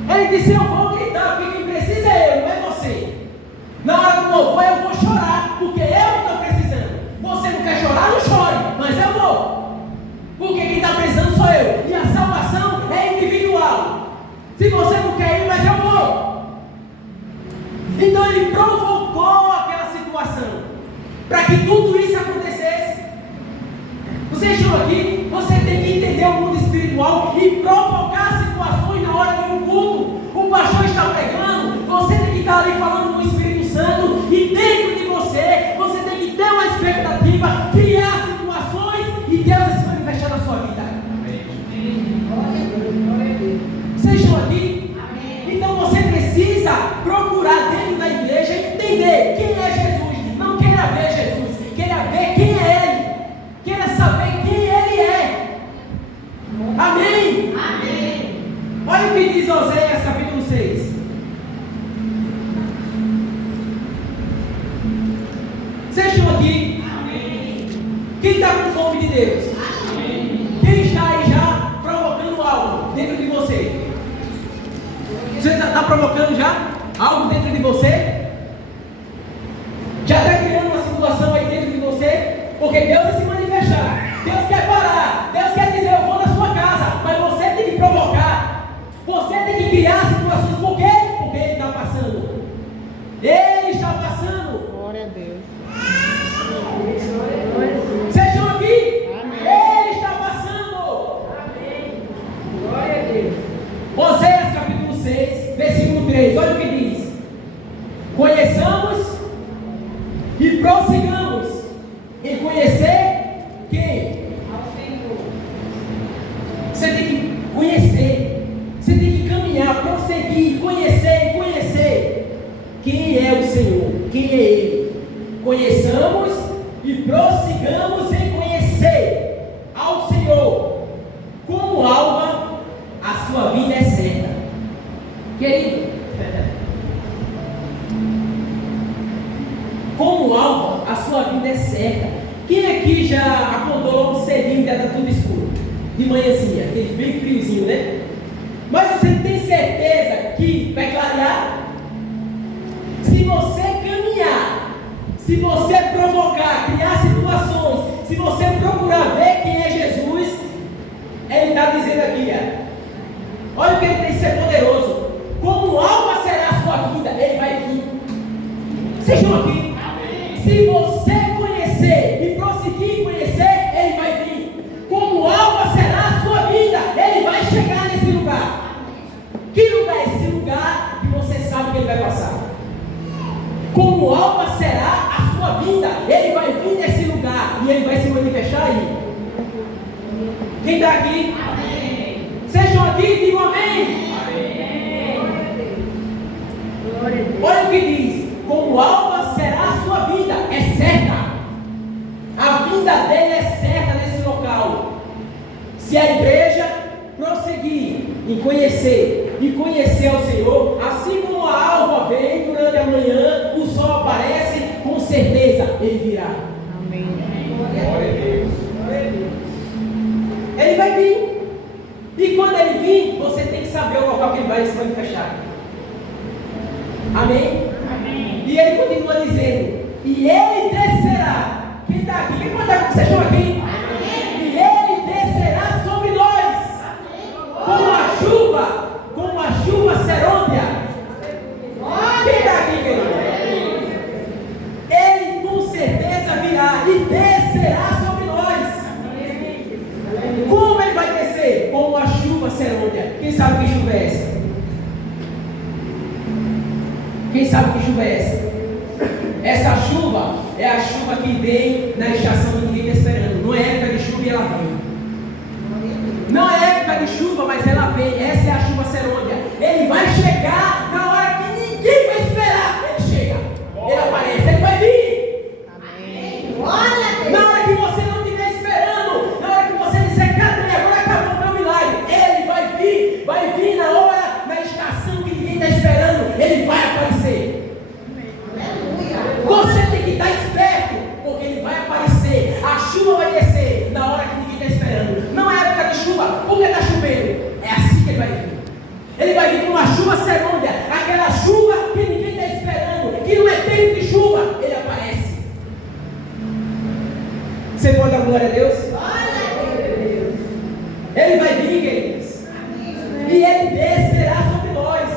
Ele disse: eu vou gritar, porque quem precisa é eu, não é você. Na hora do louvor eu vou chorar, porque eu estou precisando. Você não quer chorar? Não chore, mas eu vou, porque quem está precisando sou eu. E a salvação é individual. Se você não quer ir, mas eu vou. Então ele provocou aquela situação para que tudo isso acontecesse. Vocês estão aqui, você tem que entender o mundo espiritual e provocar situações na hora de um culto. O pastor está pregando, você tem que estar ali falando com o Espírito Santo, e dentro de você, você tem que ter uma expectativa, criar situações e Deus vai se manifestar na sua vida. Vocês estão aqui? Amém. Então você precisa procurar dentro da igreja entender quem é Jesus. Não queira ver Jesus, queira ver quem é Ele. Queira saber quem Ele é. Olha o que diz Oséias capítulo 6. Vocês estão aqui? Amém. Quem está com fome de Deus? Amém. Quem está aí já provocando algo dentro de você? Você está provocando já algo dentro de você? Já está criando uma situação aí dentro de você? Porque Deus vai se manifestar. Deus quer parar. Deus quer dizer, eu vou na sua casa. Mas você tem que provocar. Você tem que criar situações. Por quê? Porque Ele está passando. Ele está passando. Glória a Deus. Vocês estão aqui? Amém. Ele está passando. Amém. Glória a Deus. Oséias capítulo 6, versículo 3. Olha o que diz. Conheçamos e prossigamos em conhecer quem? Ao Senhor. Você tem que conhecer. Você tem que caminhar, prosseguir, conhecer e conhecer quem é o Senhor, quem é Ele. Conheçamos e prossigamos em conhecer ao Senhor. Como alva, a sua vida é certa. Querido, como alva, a sua vida é certa. Quem aqui já acordou logo cedinho e está tudo escuro? De manhãzinha, aquele bem friozinho, né? Mas você tem certeza que vai clarear? Se você caminhar, se você provocar, criar situações, se você procurar ver quem é Jesus, Ele está dizendo aqui, olha o que Ele tem que ser poderoso. Como alva será a sua vida, Ele vai vir. Vocês estão aqui? Amém. Se você conhecer e prosseguir em conhecer, Ele vai vir. Como alva será a sua vida, Ele vai chegar nesse lugar. Que lugar é esse lugar que você sabe que Ele vai passar? Como alva será a sua vida, Ele vai vir nesse lugar e Ele vai se manifestar aí. Quem está aqui? Amém. Vocês estão aqui? Digam amém. Olha o que diz: como alva será a sua vida, é certa. A vinda dele é certa nesse local. Se a igreja prosseguir em conhecer e conhecer ao Senhor, assim como a alva vem durante a manhã, o sol aparece, com certeza ele virá. Amém. Glória a Deus. Ele vai vir. E quando ele vir, você tem que saber o local que ele vai se manifestar. Amém? Amém. E ele continua dizendo: e ele descerá. Quem está aqui? Quem pode estar? Vocês estão aqui? Amém. E ele descerá sobre nós. Amém. Como a chuva serôdia. Quem está aqui, querido? Ele com certeza virá e descerá sobre nós. Como ele vai descer? Como a chuva serôdia. Quem sabe que chuva é essa? Quem sabe que chuva é essa? Essa chuva é a chuva que vem na estação que ninguém está esperando. Não é época de chuva e ela vem. Não é época de chuva, mas ela vem. Essa é a chuva serôdia. Ele vai chegar na hora que ninguém vai esperar. Ele chega. Ele aparece. Ele vai vir. Amém. Na hora que você não estiver esperando, na hora que você disser, cadê? Agora acabou o meu milagre. Ele vai vir na hora, na estação que ninguém está esperando. Ele vai aparecer. Você tem que estar esperto, porque ele vai aparecer. A chuva vai descer na hora que ninguém está esperando. Não é época de chuva, porque está chovendo. É assim que ele vai vir. Ele vai vir com uma chuva serôdia, aquela chuva que ninguém está esperando, que não é tempo de chuva. Ele aparece. Você pode dar glória a Deus? Ele vai vir, queridos. E ele descerá sobre nós.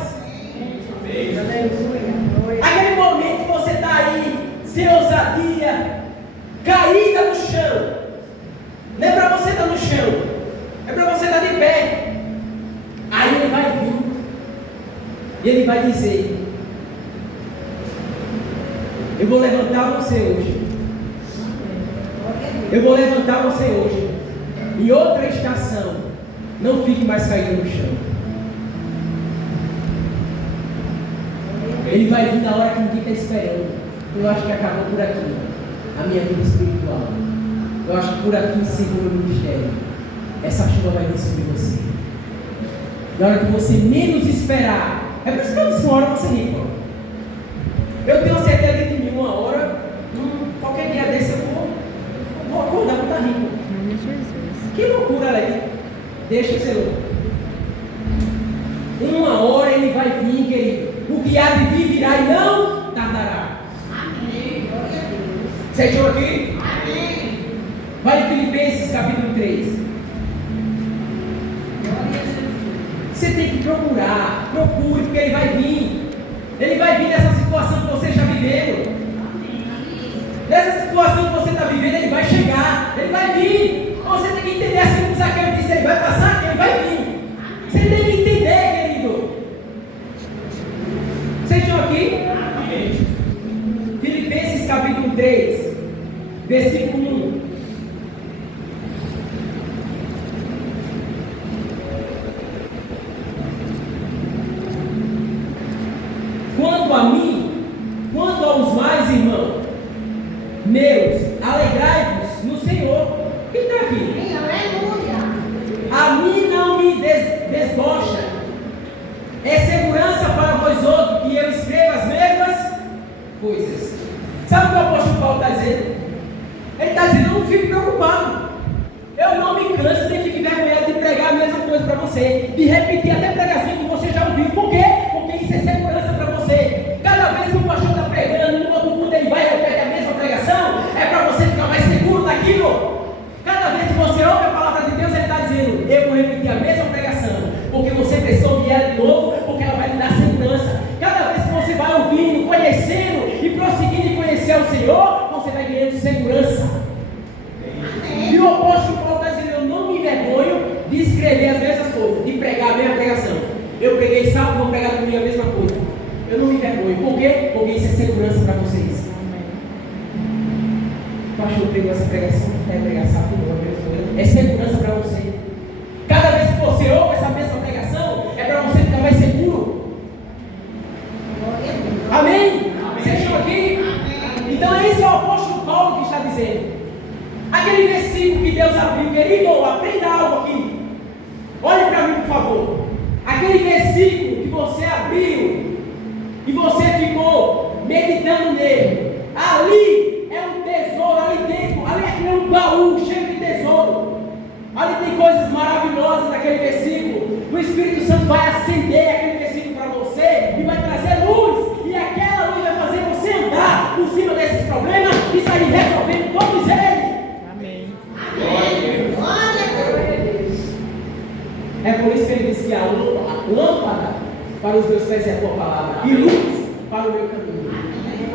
Aquele momento que você está aí, sem ousadia, caída no chão. Não é para você estar no chão, é para você estar de pé. Aí ele vai vir. E ele vai dizer: eu vou levantar você hoje. Eu vou levantar você hoje. Em outra estação, não fique mais caído no chão. Ele vai vir na hora que ninguém está esperando. Eu acho que acabou por aqui a minha vida espiritual. Eu acho que por aqui encerrou o meu ministério. Essa chuva vai vir sobre você. Na hora que você menos esperar. É por isso que eu disse, uma hora você rico. Eu tenho certeza de mim, uma hora, qualquer dia desse eu vou acordar para estar rico. Que loucura, Alex. Deixa de ser louco. Uma hora ele vai vir, querido. O que há de vir virá e não tardará. Amém. Glória a Deus. Você achou aqui? Amém. Vai em Filipenses capítulo 3. Glória a Jesus. Você tem que procurar. Procure, porque ele vai vir. Ele vai vir nessa situação que você está vivendo. Nessa situação que você está vivendo, ele vai chegar. Ele vai vir. Você tem que entender assim como Zaqueu disse, ele vai passar, ele vai vir. Você tem que entender, querido. Vocês estão aqui? Filipenses capítulo 3, versículo 1. Quanto a mim, quanto aos mais irmãos meus, alegrai-vos no Senhor. Quem está aqui? Amém. Aleluia. A mim não me desgosta. É segurança para vós outros que eu escreva as mesmas coisas. Sabe o que o apóstolo Paulo está dizendo? Ele está dizendo, eu não fico preocupado. Eu não me canso nem fico envergonhado de pregar a mesma coisa para você. De repetir até pregação que você já ouviu. Por quê? Porque isso é segurança para você. Cada vez que o pastor está pregando, no outro mundo ele vai repetir a mesma pregação, é para você ficar mais seguro daquilo. Cada vez que você ouve a palavra de Deus, ele está dizendo, eu vou repetir a mesma pregação, porque você precisa ouvir ela de novo, porque ela vai lhe dar segurança. Cada vez que você vai ouvindo, conhecendo e prosseguindo em conhecer o Senhor, você vai ganhando segurança. E o apóstolo Paulo está dizendo, eu não me envergonho de escrever as mesmas coisas, de pregar a mesma pregação. Eu preguei sábado, vou pregar domingo a mesma coisa. Eu não me envergonho. Por quê? Porque isso é segurança para vocês. O pastor pregou essa pregação, quer pregar sábado, é segurança para você. Cada vez que você ouve essa mesma pregação, é para você ficar mais seguro. Glória a Deus. Amém? Vocês estão aqui? Amém. Então é isso o apóstolo Paulo que está dizendo. Aquele versículo que Deus abriu, querido, aprenda algo aqui. Olhe para mim, por favor. Aquele versículo que você abriu e você ficou meditando nele, ali é um tesouro, ali dentro, ali é um baú cheio de tesouro. Ali tem coisas maravilhosas naquele versículo. O Espírito Santo vai acender aquele versículo para você e vai trazer luz. E aquela luz vai fazer você andar por cima desses problemas e sair resolvendo todos eles. Amém. Amém. Glória a Deus. É por isso que ele diz que a lâmpada para os meus pés é a tua palavra e luz para o meu caminho.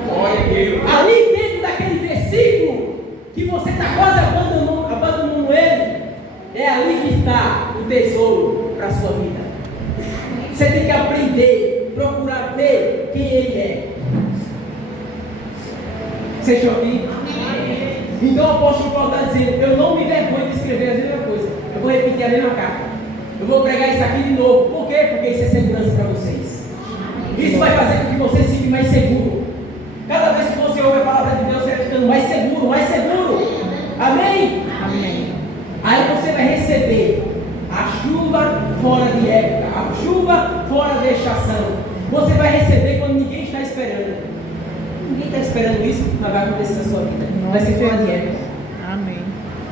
Glória a Deus. Ali dentro daquele versículo que você está quase abandonando ele, é ali que está o tesouro para a sua vida. Você tem que aprender, procurar ver quem ele é. Vocês estão aqui? Então o apóstolo Paulo está dizendo, eu não me envergonho de escrever a mesma coisa. Eu vou repetir a mesma carta. Eu vou pregar isso aqui de novo. Por quê? Porque isso é segurança para vocês. Isso vai fazer com que você se sinta mais seguro. Cada vez que você ouve a palavra de Deus, você vai ficando mais seguro, mais seguro. Amém? Amém. Aí você vai receber a chuva fora de época, a chuva fora da estação. Você vai receber quando ninguém está esperando. Ninguém está esperando isso, mas vai acontecer na sua vida. Vai ser fora de época. Amém.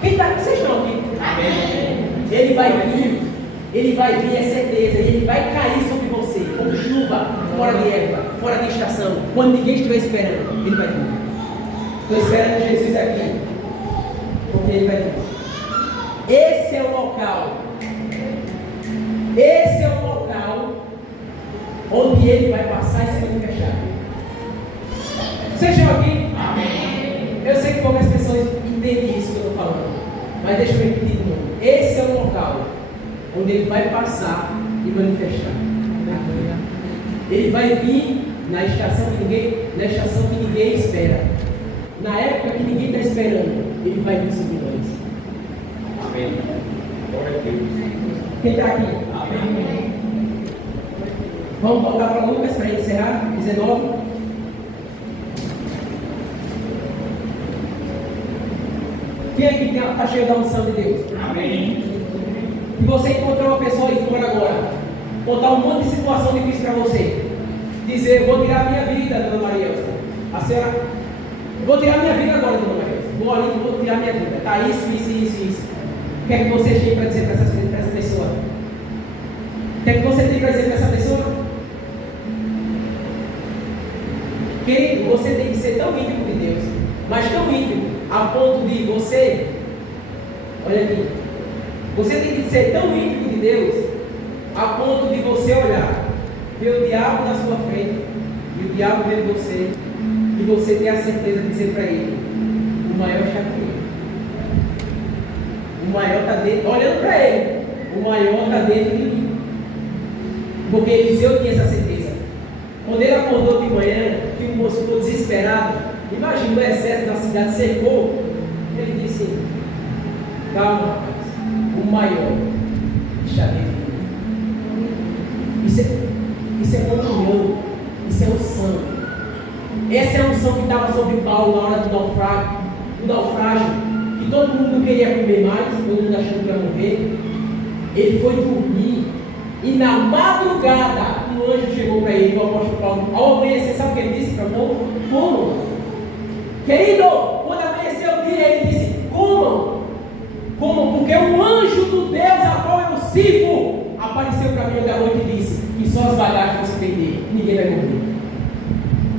Quem está aqui? Vocês estão aqui? Amém. Ele vai vir, é certeza, e ele vai cair sobre você, como chuva, fora de época, fora de estação, quando ninguém estiver esperando, ele vai vir. Estou esperando Jesus aqui, porque ele vai vir. Esse é o local onde ele vai passar e se manifestar. Vocês estão aqui? Amém. Eu sei que poucas pessoas entendem isso que eu estou falando, mas deixa eu repetir de novo. Esse é o local onde ele vai passar e manifestar. Ele vai vir na estação que ninguém espera. Na época que ninguém está esperando, ele vai vir sobre nós. Amém. Glória a Deus. Quem está aqui? Amém. Vamos voltar para Lucas para encerrar, 19. Quem é que está cheio da unção de Deus? Amém. E você encontrou uma pessoa aí fora agora, Contar um monte de situação difícil para você. Dizer, eu vou tirar a minha vida, dona Maria. A senhora, vou tirar a minha vida agora, dona Maria. Vou ali, vou tirar a minha vida. Tá, isso. O que é que você tem para dizer para essa pessoa? O que é que você tem para dizer para essa pessoa? Querido, você tem que ser tão íntimo de Deus, mas tão íntimo, a ponto de você, olha aqui, você tem que ser tão íntimo de Deus, a ponto de você olhar, ver o diabo na sua frente, e o diabo vendo você, e você ter a certeza de dizer para ele, o maior está comigo. O maior está dentro, olhando para ele, o maior está dentro de mim. Porque Eliseu tinha essa certeza. Quando ele acordou de manhã, que o moço ficou desesperado, imagina o exército da cidade cercou, ele disse, calma rapaz, o maior está dentro de mim. Isso é comunhão, isso é unção. Essa é a unção que estava sobre Paulo na hora do naufrágio, que todo mundo queria comer mais, todo mundo achando que ia morrer. Ele foi dormir e na madrugada um anjo chegou para ele, o apóstolo Paulo, ao amanhecer, sabe o que ele disse para o povo? Comam. Querido, quando amanheceu o dia, ele disse, comam, porque o anjo do Deus a qual eu sirvo apareceu para mim da noite e disse que só as bagagens você tem dele, ninguém vai morrer.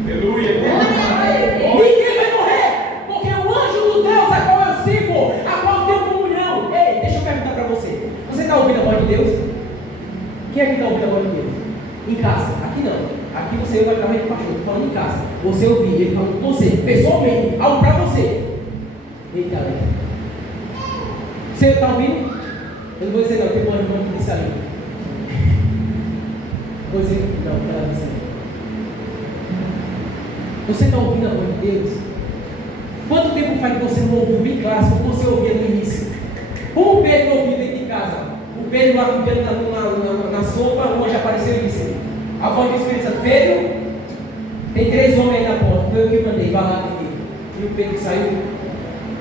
Aleluia. Ninguém vai morrer, porque o anjo do Deus a qual eu sirvo, a qual tenho comunhão. Ei, deixa eu perguntar para você, você está ouvindo a voz de Deus? Quem é que está ouvindo a voz de Deus? Em casa, aqui não. Aqui você vai ficar meio pastor, falando em casa. Você ouvir, ele falando com você, pessoalmente, algo para você. Eita, você está ouvindo? Eu não vou dizer não, tem uma irmã que disse ali. Vou dizer não, para ela dizer. Você está ouvindo a voz de Deus? Quanto tempo faz que você não ouviu em classe, como você ouvia no início? Como o Pedro ouviu dentro de casa? O Pedro lá comendo na sopa, o anjo apareceu e disse, a voz do Espírito Santo, Pedro, tem 3 homens aí na porta, foi eu que mandei, vai lá atender. E o Pedro saiu,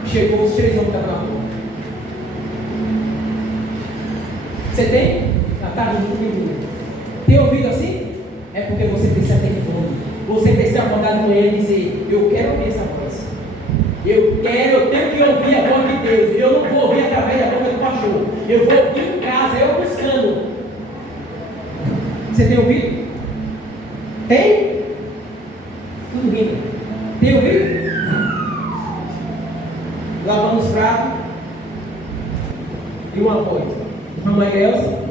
chegou, os 3 homens estavam na porta. Você tem? Tá rindo. Tem ouvido assim? É porque você precisa ter fome. Você precisa acordar de manhã e dizer, eu quero ouvir essa voz. Eu tenho que ouvir a voz de Deus. Eu não vou ouvir através da boca do pastor. Eu vou ouvir em casa, eu buscando. Você tem ouvido? Tem? Tudo rindo. Tem ouvido? Lavando os pratos. E uma voz. Mamãe Elsa,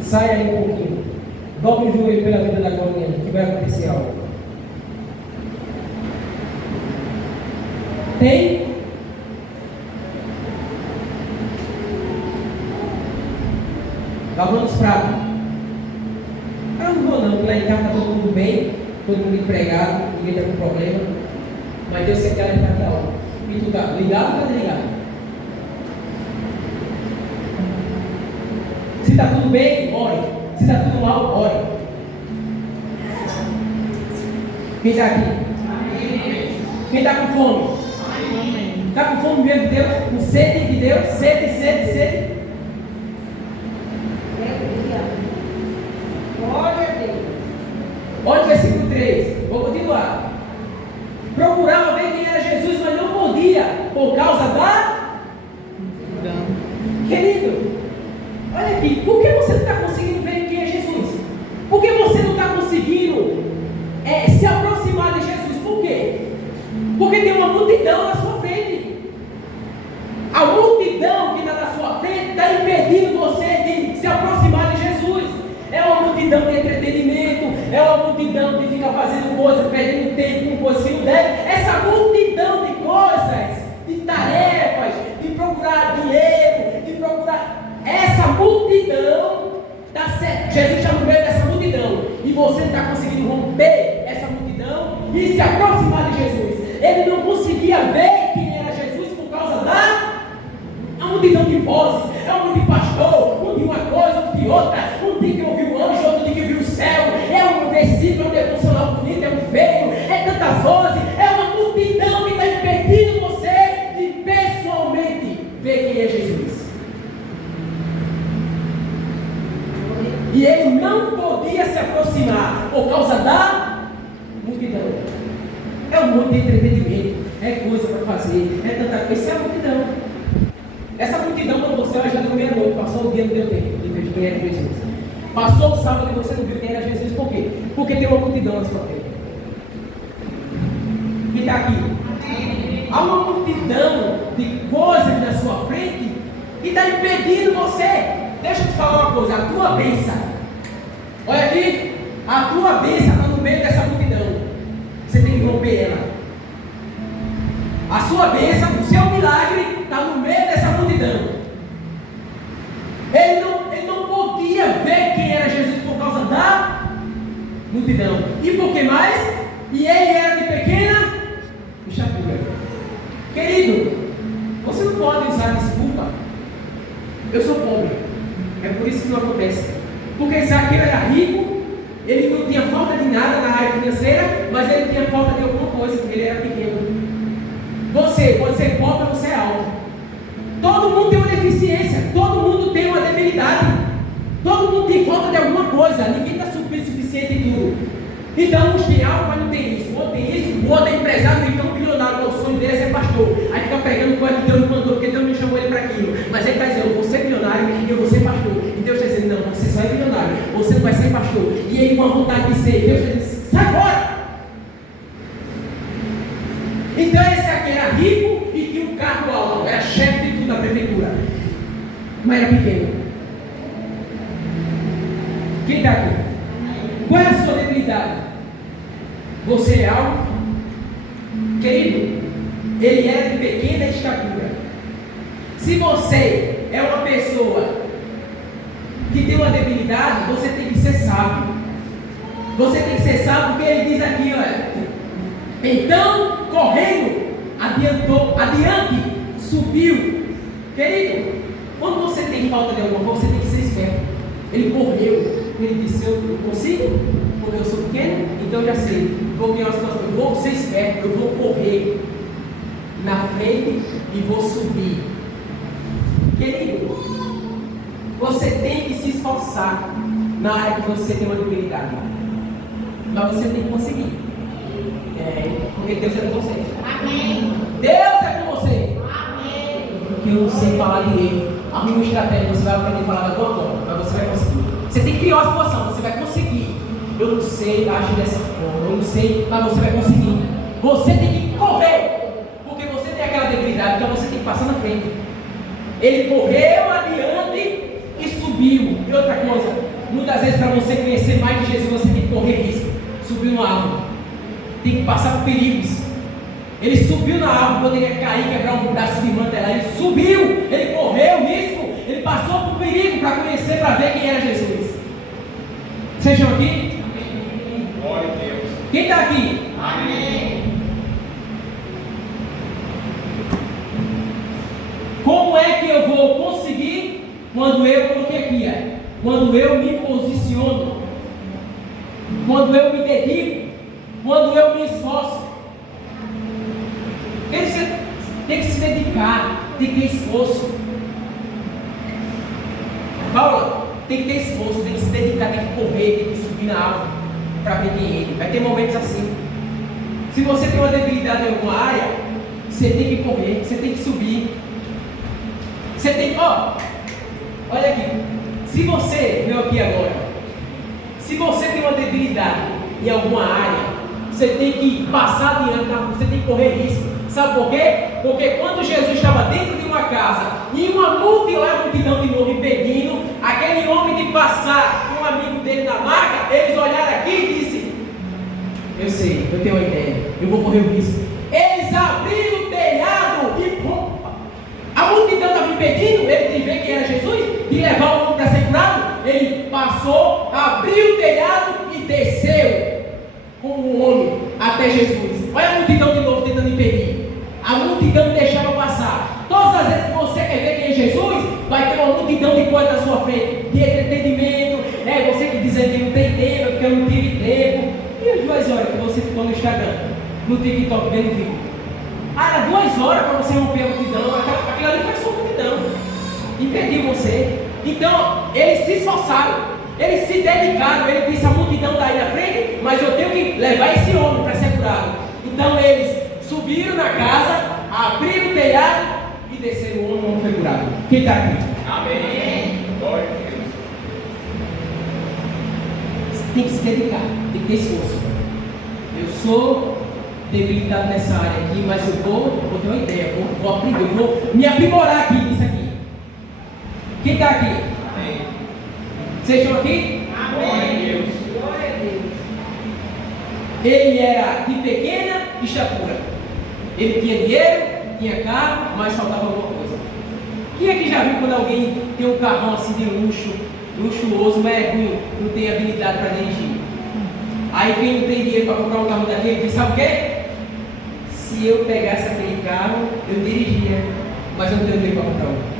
sai aí um pouquinho. Dobre o joelho pela vida da Glorinha, que vai acontecer algo. Tem? Lavando os pratos. Eu não vou não, porque lá em casa está todo mundo bem, todo mundo empregado, ninguém está com problema. Mas Deus quer que ela está aqui a hora. E tu está ligado ou está desligado? Se está tudo bem, ore. Se está tudo mal, ore. Quem está aqui? Quem está com fome? Está com fome mesmo de Deus? Com sede de Deus? Sede. Glória a Deus. Olha o versículo 3. Vou continuar. Procurava ver quem era Jesus, mas não podia, por causa da... Querido, olha aqui, por que você não está conseguindo ver quem é Jesus? Por que você não está conseguindo se aproximar de Jesus? Por quê? Porque tem uma multidão na sua frente. A multidão que está na sua frente está impedindo você de se aproximar de Jesus. É uma multidão de entretenimento, é uma multidão de ficar fazendo coisas, perdendo tempo com coisas que não deve. Essa multidão de coisas, de tarefas, de procurar dinheiro, de procurar... Essa multidão, tá certo? Jesus está no meio dessa multidão e você não está conseguindo romper essa multidão e se aproximar de Jesus. Ele não conseguia ver quem era Jesus por causa da multidão de vozes. É um de pastor, um de uma coisa, outro de outra, um de que ouviu o anjo, outro de que viu o céu. É um versículo, é um devocional bonito, é um feio, é tantas vozes, é uma multidão que está impedindo você de pessoalmente ver quem é Jesus. E ele não podia se aproximar por causa da multidão. É um monte de entretenimento, é coisa para fazer, é tanta coisa. Isso é a multidão. Essa multidão, quando você vai já de meia-noite, passou o dia, não deu tempo de ver quem era Jesus. Passou o sábado e você não viu quem era Jesus, por quê? Porque tem uma multidão na sua frente. Que está aqui. Há uma multidão de coisas na sua frente que está impedindo você. Deixa eu te falar uma coisa, a tua bênção. Olha aqui, a tua bênção está no meio dessa multidão. Você tem que romper ela. A sua bênção, o seu milagre está no meio dessa multidão. Ele não podia ver quem era Jesus por causa da multidão. E por que mais? E ele era de pequena estatura. Querido, você não pode usar desculpa. Eu sou pobre. É por isso que não acontece. Porque Zaqueu era rico, ele não tinha falta de nada na área financeira, mas ele tinha falta de alguma coisa, porque ele era pequeno. Você pode ser pobre, você é alto. Todo mundo tem uma deficiência, todo mundo tem uma debilidade, todo mundo tem falta de alguma coisa, ninguém está suficiente em tudo. Então, uns têm algo, mas não tem isso, o outro tem isso, o outro é empresário, então bilionário, o sonho dele é ser pastor. Aí fica pegando coisa que Deus não mandou, porque Deus não chamou ele para aquilo. Mas ele está dizendo, eu vou ser bilionário e eu vou ser pastor. E Deus está dizendo, não, você só é bilionário, você não vai ser pastor. E ele com a vontade de ser, Deus está dizendo, sai fora! Então esse aqui era rico e tinha um cargo alto, era chefe de tudo da prefeitura, mas era pequeno. Quem está aqui? Qual é a sua debilidade? Você é alto? Querido, ele era de pequena estatura. Se você é uma pessoa que tem uma debilidade, você tem que ser sábio. Você tem que ser sábio porque ele diz aqui, olha. Então, correndo, adiante, subiu. Querido, quando você tem falta de alguma coisa, você tem que ser esperto. Ele correu, ele disse, eu não consigo, porque eu sou pequeno, então eu já sei, vou ser esperto, eu vou correr na frente e vou subir. Querido, você tem que se esforçar na área que você tem uma debilidade, mas você tem que conseguir. Porque Deus é com você. Amém. Deus é com você. Amém. Porque eu não sei falar direito. Arruma uma estratégia, você vai aprender a falar da tua forma, mas você vai conseguir. Você tem que criar uma situação, você vai conseguir. Eu não sei agir dessa forma, eu não sei, mas você vai conseguir. Você tem que correr, porque você tem aquela debilidade, então você tem que passar na frente. Ele correu adiante e subiu. E outra coisa, muitas vezes para você conhecer mais de Jesus, você tem que correr risco. Subiu no árvore. Tem que passar por perigos. Ele subiu na árvore, poderia cair, quebrar um braço de mantelar. Ele subiu, ele correu o risco, ele passou por perigo para conhecer, para ver quem era Jesus. Vocês estão aqui? Glória a Deus. Quem está aqui? Amém. Como é que eu vou conseguir quando eu coloquei aqui? Quando eu me posiciono, quando eu me dedico, quando eu me esforço. Tem que se dedicar, tem que ter esforço. Paula, tem que ter esforço, tem que se dedicar, tem que correr, tem que subir na árvore para ver quem é ele. Vai ter momentos assim. Se você tem uma debilidade em alguma área, você tem que correr, você tem que subir. Você tem, olha aqui. Se você veio aqui agora, se você tem uma debilidade em alguma área, você tem que passar adiante, você tem que correr risco. Sabe por quê? Porque quando Jesus estava dentro de uma casa e uma multidão de novo impedindo aquele homem de passar e um amigo dele na maca, eles olharam aqui e disseram: eu sei, eu tenho uma ideia, eu vou correr o risco. Eles abriram o telhado e a multidão estava impedindo ele de ver quem era Jesus, de levar o homem para ser curado. Ele passou, abriu o telhado e desceu com o homem até Jesus. Olha a multidão de novo tentando impedir. A multidão deixava passar. Todas as vezes que você quer ver quem é Jesus, vai ter uma multidão de coisas na sua frente, de entretenimento. Você que diz que não tem tempo, porque eu não tive tempo. E as 2 horas que você ficou no Instagram, no TikTok vendo vídeo? Era 2 horas para você romper a multidão. Aquilo ali foi sua multidão. Impediu você. Então, eles se esforçaram. Eles se dedicaram, ele disse: a multidão está aí na frente, mas eu tenho que levar esse homem para ser curado. Então eles subiram na casa, abriram o telhado e desceram o homem foi curado. Quem está aqui? Amém. Glória a Deus. Tem que se dedicar, tem que ter esforço. Eu sou debilitado nessa área aqui, mas eu vou ter uma ideia, vou aprender, eu vou me aprimorar aqui nisso aqui. Quem está aqui? Amém. Vocês estão aqui? Glória a Deus. Glória a Deus. Ele era de pequena estatura. Ele tinha dinheiro, tinha carro, mas faltava alguma coisa. Quem é que já viu quando alguém tem um carrão assim de luxo, luxuoso, mas é ruim, não tem habilidade para dirigir? Aí quem não tem dinheiro para comprar um carro daquele, diz: sabe o quê? Se eu pegasse aquele carro, eu dirigia, mas eu não tenho dinheiro para comprar um.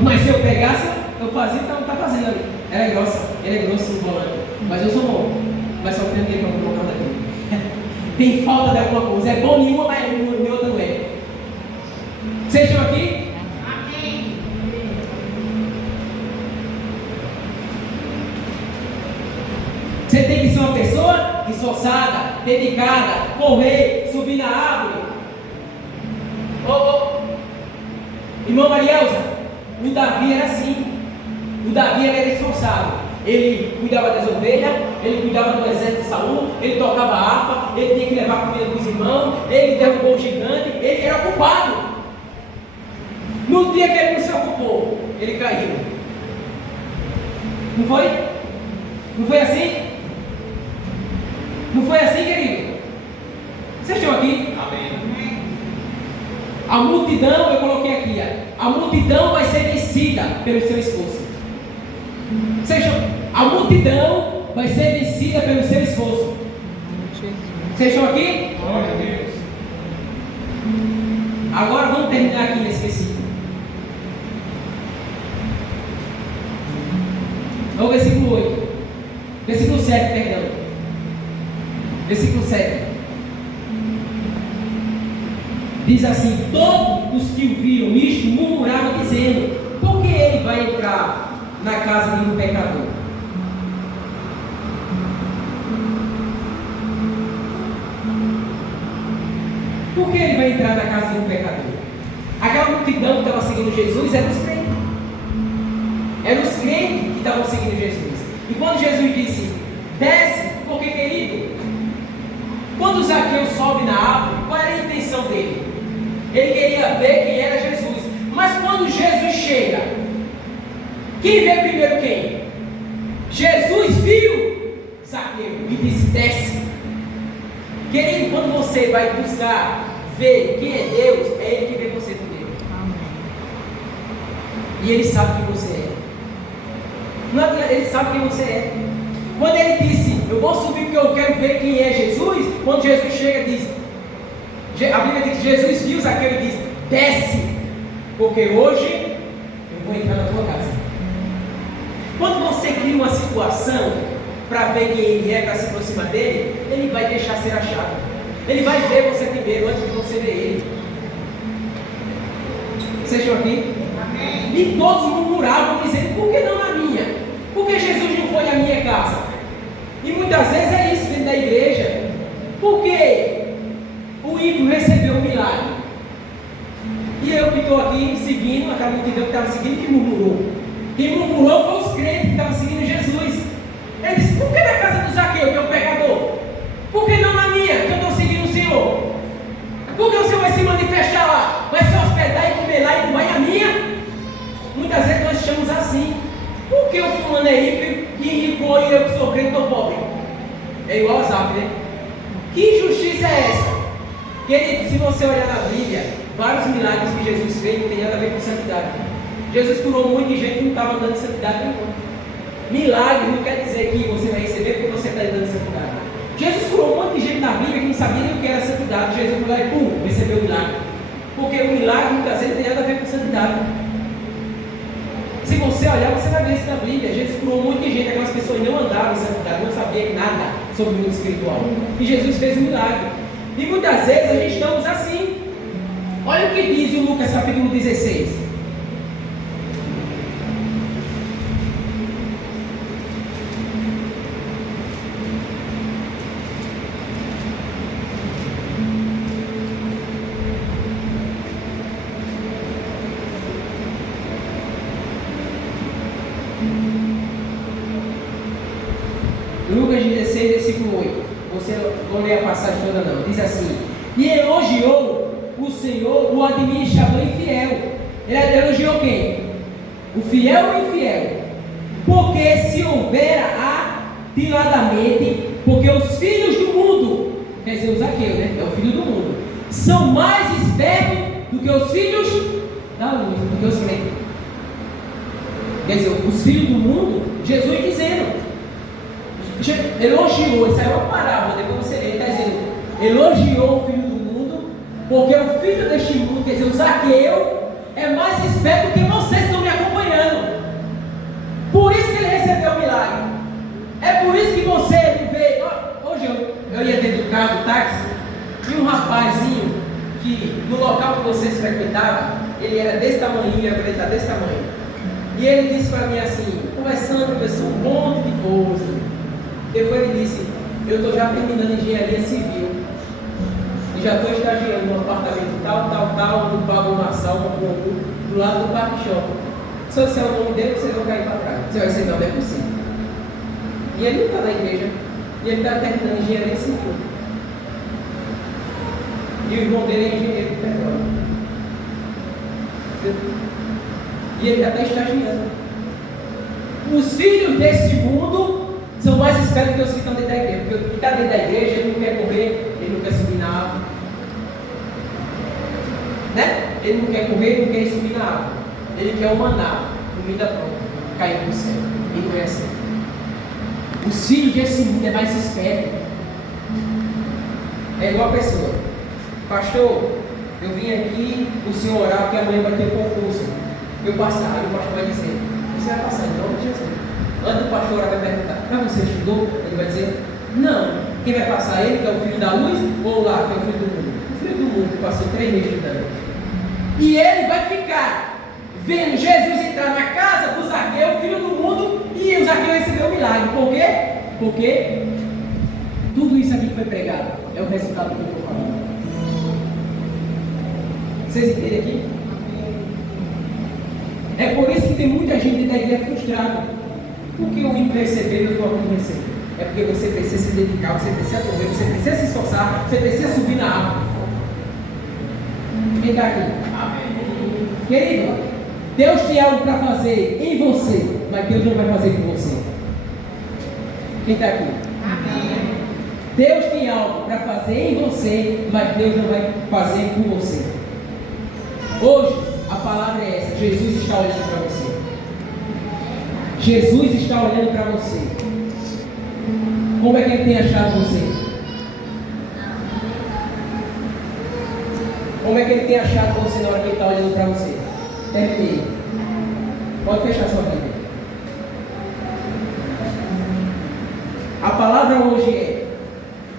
Mas se eu pegasse, eu fazia, então está fazendo ali. Ela é grossa, ele é grosso no volante, mas eu sou bom, mas só não tenho dinheiro para comprar um carro daquele. Tem falta de alguma coisa, é bom nenhuma, mas em outra não é. Vocês estão aqui? Amém. Você tem que ser uma pessoa esforçada, dedicada, correr, subir na árvore. Irmã Marielza, o Davi era assim. O Davi era esforçado. Ele cuidava das ovelhas, ele cuidava do exército de Saul, ele tocava harpa, ele tinha que levar comida para os irmãos, ele derrubou o gigante, ele era ocupado. No dia que ele não se ocupou, ele caiu. Não foi? Não foi assim? Não foi assim, querido? Vocês estão aqui? Amém. A multidão, eu coloquei aqui, a multidão vai ser vencida pelo seu esforço. A multidão vai ser vencida pelo seu esforço. Vocês estão aqui? Glória a Deus. Agora vamos terminar aqui nesse versículo. O versículo 8. Versículo 7, perdão. Versículo 7. Diz assim: todos os que o viram isto murmuravam, dizendo: por que ele vai entrar na casa de um pecador? Por que ele vai entrar na casa de um pecador? Aquela multidão que estava seguindo Jesus era os crentes. Eram os crentes que estavam seguindo Jesus. E quando Jesus disse: desce, porque, querido, quando Zaqueu sobe na árvore, qual era a intenção dele? Ele queria ver quem era Jesus. Mas quando Jesus chega, quem vê primeiro quem? Jesus viu Zaqueu e disse: desce. Querido, quando você vai buscar ver quem é Deus, é Ele que vê você primeiro. E Ele sabe quem você é. Não, Ele sabe quem você é. Quando Ele disse: eu vou subir porque eu quero ver quem é Jesus, quando Jesus chega, diz, a Bíblia diz que Jesus viu Zaqueu e diz: desce, porque hoje eu vou entrar na tua casa. Quando você cria uma situação para ver quem Ele é, para se aproximar dele, Ele vai deixar ser achado. Ele vai ver você primeiro antes de você ver Ele. Vocês estão aqui? Amém. E todos murmuravam, dizendo: por que não na minha? Por que Jesus não foi à minha casa? E muitas vezes é isso dentro da igreja. Porque o ímpio recebeu um milagre. E eu que estou aqui seguindo, aquela multidão que estava seguindo, que murmurou. Quem murmurou foi os crentes que estavam seguindo Jesus. Ele disse: por que na casa do Zaqueu, que é um pecador? Por que não na minha, que eu estou seguindo o Senhor? Por que o Senhor vai se manifestar lá? Vai se hospedar e comer lá e não vai na minha? Muitas vezes nós chamamos assim: por que o fulano é ímpio e enricou e eu que sou crente estou pobre? É igual a Zap, né? Que injustiça é essa? Querido, se você olhar na Bíblia, vários milagres que Jesus fez não tem nada a ver com santidade. Jesus curou um monte de gente que não estava andando em santidade nenhuma. Milagre não quer dizer que você vai receber porque você está andando em santidade. Jesus curou um monte de gente na Bíblia que não sabia nem o que era santidade. Jesus foi lá e pum, recebeu o milagre. Porque o milagre muitas vezes não tem nada a ver com santidade. Se você olhar, você vai ver isso na Bíblia. Jesus curou um monte de gente, aquelas pessoas não andavam em santidade, não sabiam nada sobre o mundo espiritual. E Jesus fez um milagre. E muitas vezes a gente estamos assim. Olha o que diz o Lucas capítulo 16. Lucas 16, versículo 8. Você não lê a passagem toda não. Diz assim: e elogiou o Senhor o administrador infiel. Ele elogiou quem? O fiel ou o infiel? Porque se houvera atiladamente, porque os filhos do mundo, quer dizer, o Zaqueu, né? É o filho do mundo, são mais espertos do que os filhos da luz, do que os crentes. Quer dizer, os filhos do mundo, Jesus dizendo, elogiou, isso é uma parábola, depois você lê, ele está dizendo, elogiou o filho do mundo, porque o filho deste mundo, quer dizer, o Zaqueu, é mais esperto do que vocês estão me acompanhando. Por isso que ele recebeu o milagre. É por isso que você vê. Hoje eu ia dentro do carro, do táxi, e um rapazinho que no local que vocês frequentavam, ele era desse tamanho, ele está desse tamanho. E ele disse para mim assim, conversando, começou um monte de coisa. Depois ele disse, eu estou já terminando engenharia civil. E já estou estagiando num apartamento tal, no Pago Marçal, do lado do Parque Shopping. Se eu disser o nome dele, vocês vão cair para trás. Você vai dizer, não é possível. E ele não está na igreja. E ele está terminando engenharia civil. E o irmão dele é engenheiro de petróleo. E ele já está estagiando. Os filhos desse mundo são mais espertos que os que estão dentro da igreja. Porque o que está dentro da igreja, ele não quer correr, ele não quer subir na árvore. Né? Ele não quer correr, ele não quer subir na árvore. Ele quer o maná, comida pronta, cair no céu. E não é assim. Os filhos desse mundo é mais esperto. É igual a pessoa. Pastor, eu vim aqui o senhor orar porque amanhã vai ter concurso. Eu passar, aí o pastor vai dizer, você vai passar em nome de Jesus. Antes do pastor orar vai perguntar, mas você estudou? Ele vai dizer, não. Quem vai passar ele, que é o filho da luz, ou lá, que é o filho do mundo? O filho do mundo que passou 3 meses estudando. E ele vai ficar vendo Jesus entrar na casa do Zaqueu, filho do mundo, e o Zaqueu recebeu o milagre. Por quê? Porque tudo isso aqui que foi pregado é o resultado do que eu estou falando. Vocês entendem aqui? É por isso que tem muita gente da igreja frustrada. Porque o impercebível eu estou acontecendo. É porque você precisa se dedicar, você precisa correr, você precisa se esforçar, você precisa subir na árvore. Quem está aqui? Amém. Querido, Deus tem algo para fazer em você, mas Deus não vai fazer com você. Quem está aqui? Amém. Deus tem algo para fazer em você, mas Deus não vai fazer com você. Hoje, a palavra é essa: Jesus está olhando para você. Jesus está olhando para você. Como é que ele tem achado você? Como é que ele tem achado você na hora que ele está olhando para você? Terminei. Pode fechar sua Bíblia. A palavra hoje é: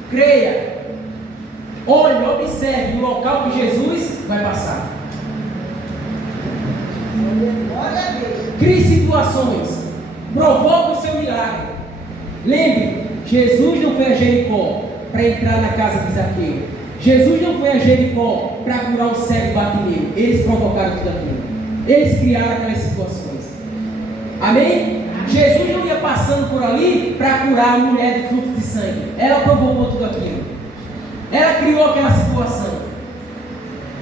creia, olhe, observe o local que Jesus vai passar. Crie situações, provoque o seu milagre. Lembre, Jesus não foi a Jericó para entrar na casa de Zaqueu. Jesus não foi a Jericó para curar o cego Bartimeu. Eles provocaram tudo aquilo. Eles criaram aquelas situações. Amém? Jesus não ia passando por ali para curar a mulher de fluxo de sangue. Ela provocou tudo aquilo. Ela criou aquela situação.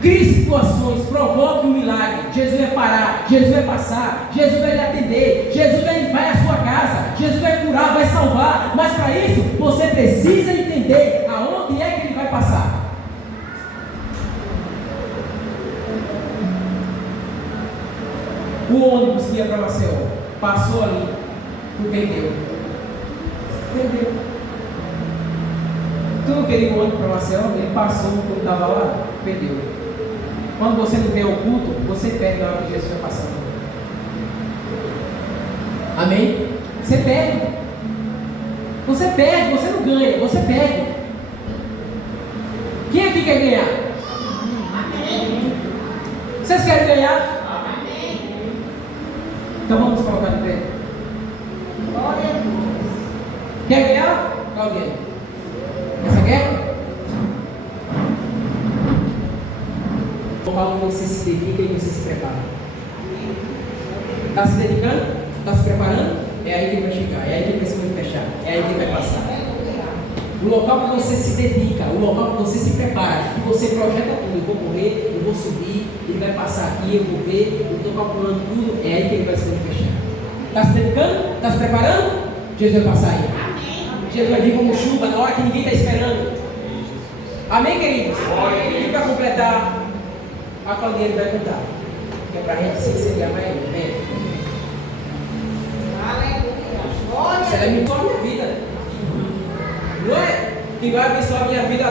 Crie situações, provoque um milagre. Jesus vai parar, Jesus vai passar, Jesus vai lhe atender, Jesus vai à sua casa, Jesus vai curar, vai salvar. Mas para isso, você precisa entender aonde é que ele vai passar. O ônibus que ia para Maceió passou ali, tu perdeu. Perdeu. Tu não queria o ônibus para Maceió? Ele passou quando estava lá, perdeu. Quando você não vem ao culto, você perde na hora que Jesus vai passando. Amém? Você perde. Você perde, você não ganha, você perde. Quem aqui quer ganhar? Amém. Vocês querem ganhar? Amém. Então vamos colocar de pé. Glória a Deus. Quer ganhar? Alguém? Você quer? Quando você se dedica e você se prepara. Está se dedicando? Está se preparando? É aí que ele vai chegar, é aí que ele vai se manifestar, é aí que ele vai passar. O local que você se dedica, o local que você se prepara, que você projeta tudo, eu vou correr, eu vou subir, ele vai passar aqui, eu vou ver, eu estou calculando tudo, é aí que ele vai se manifestar. Está se dedicando? Está se preparando? Jesus vai passar aí. Jesus vai vir como chuva na hora que ninguém está esperando. Amém, queridos? E para completar, a Claudinha vai contar. Que é para a gente se inserir mais ainda. Amém? Você vai abençoar a minha vida. Não é que vai abençoar a minha vida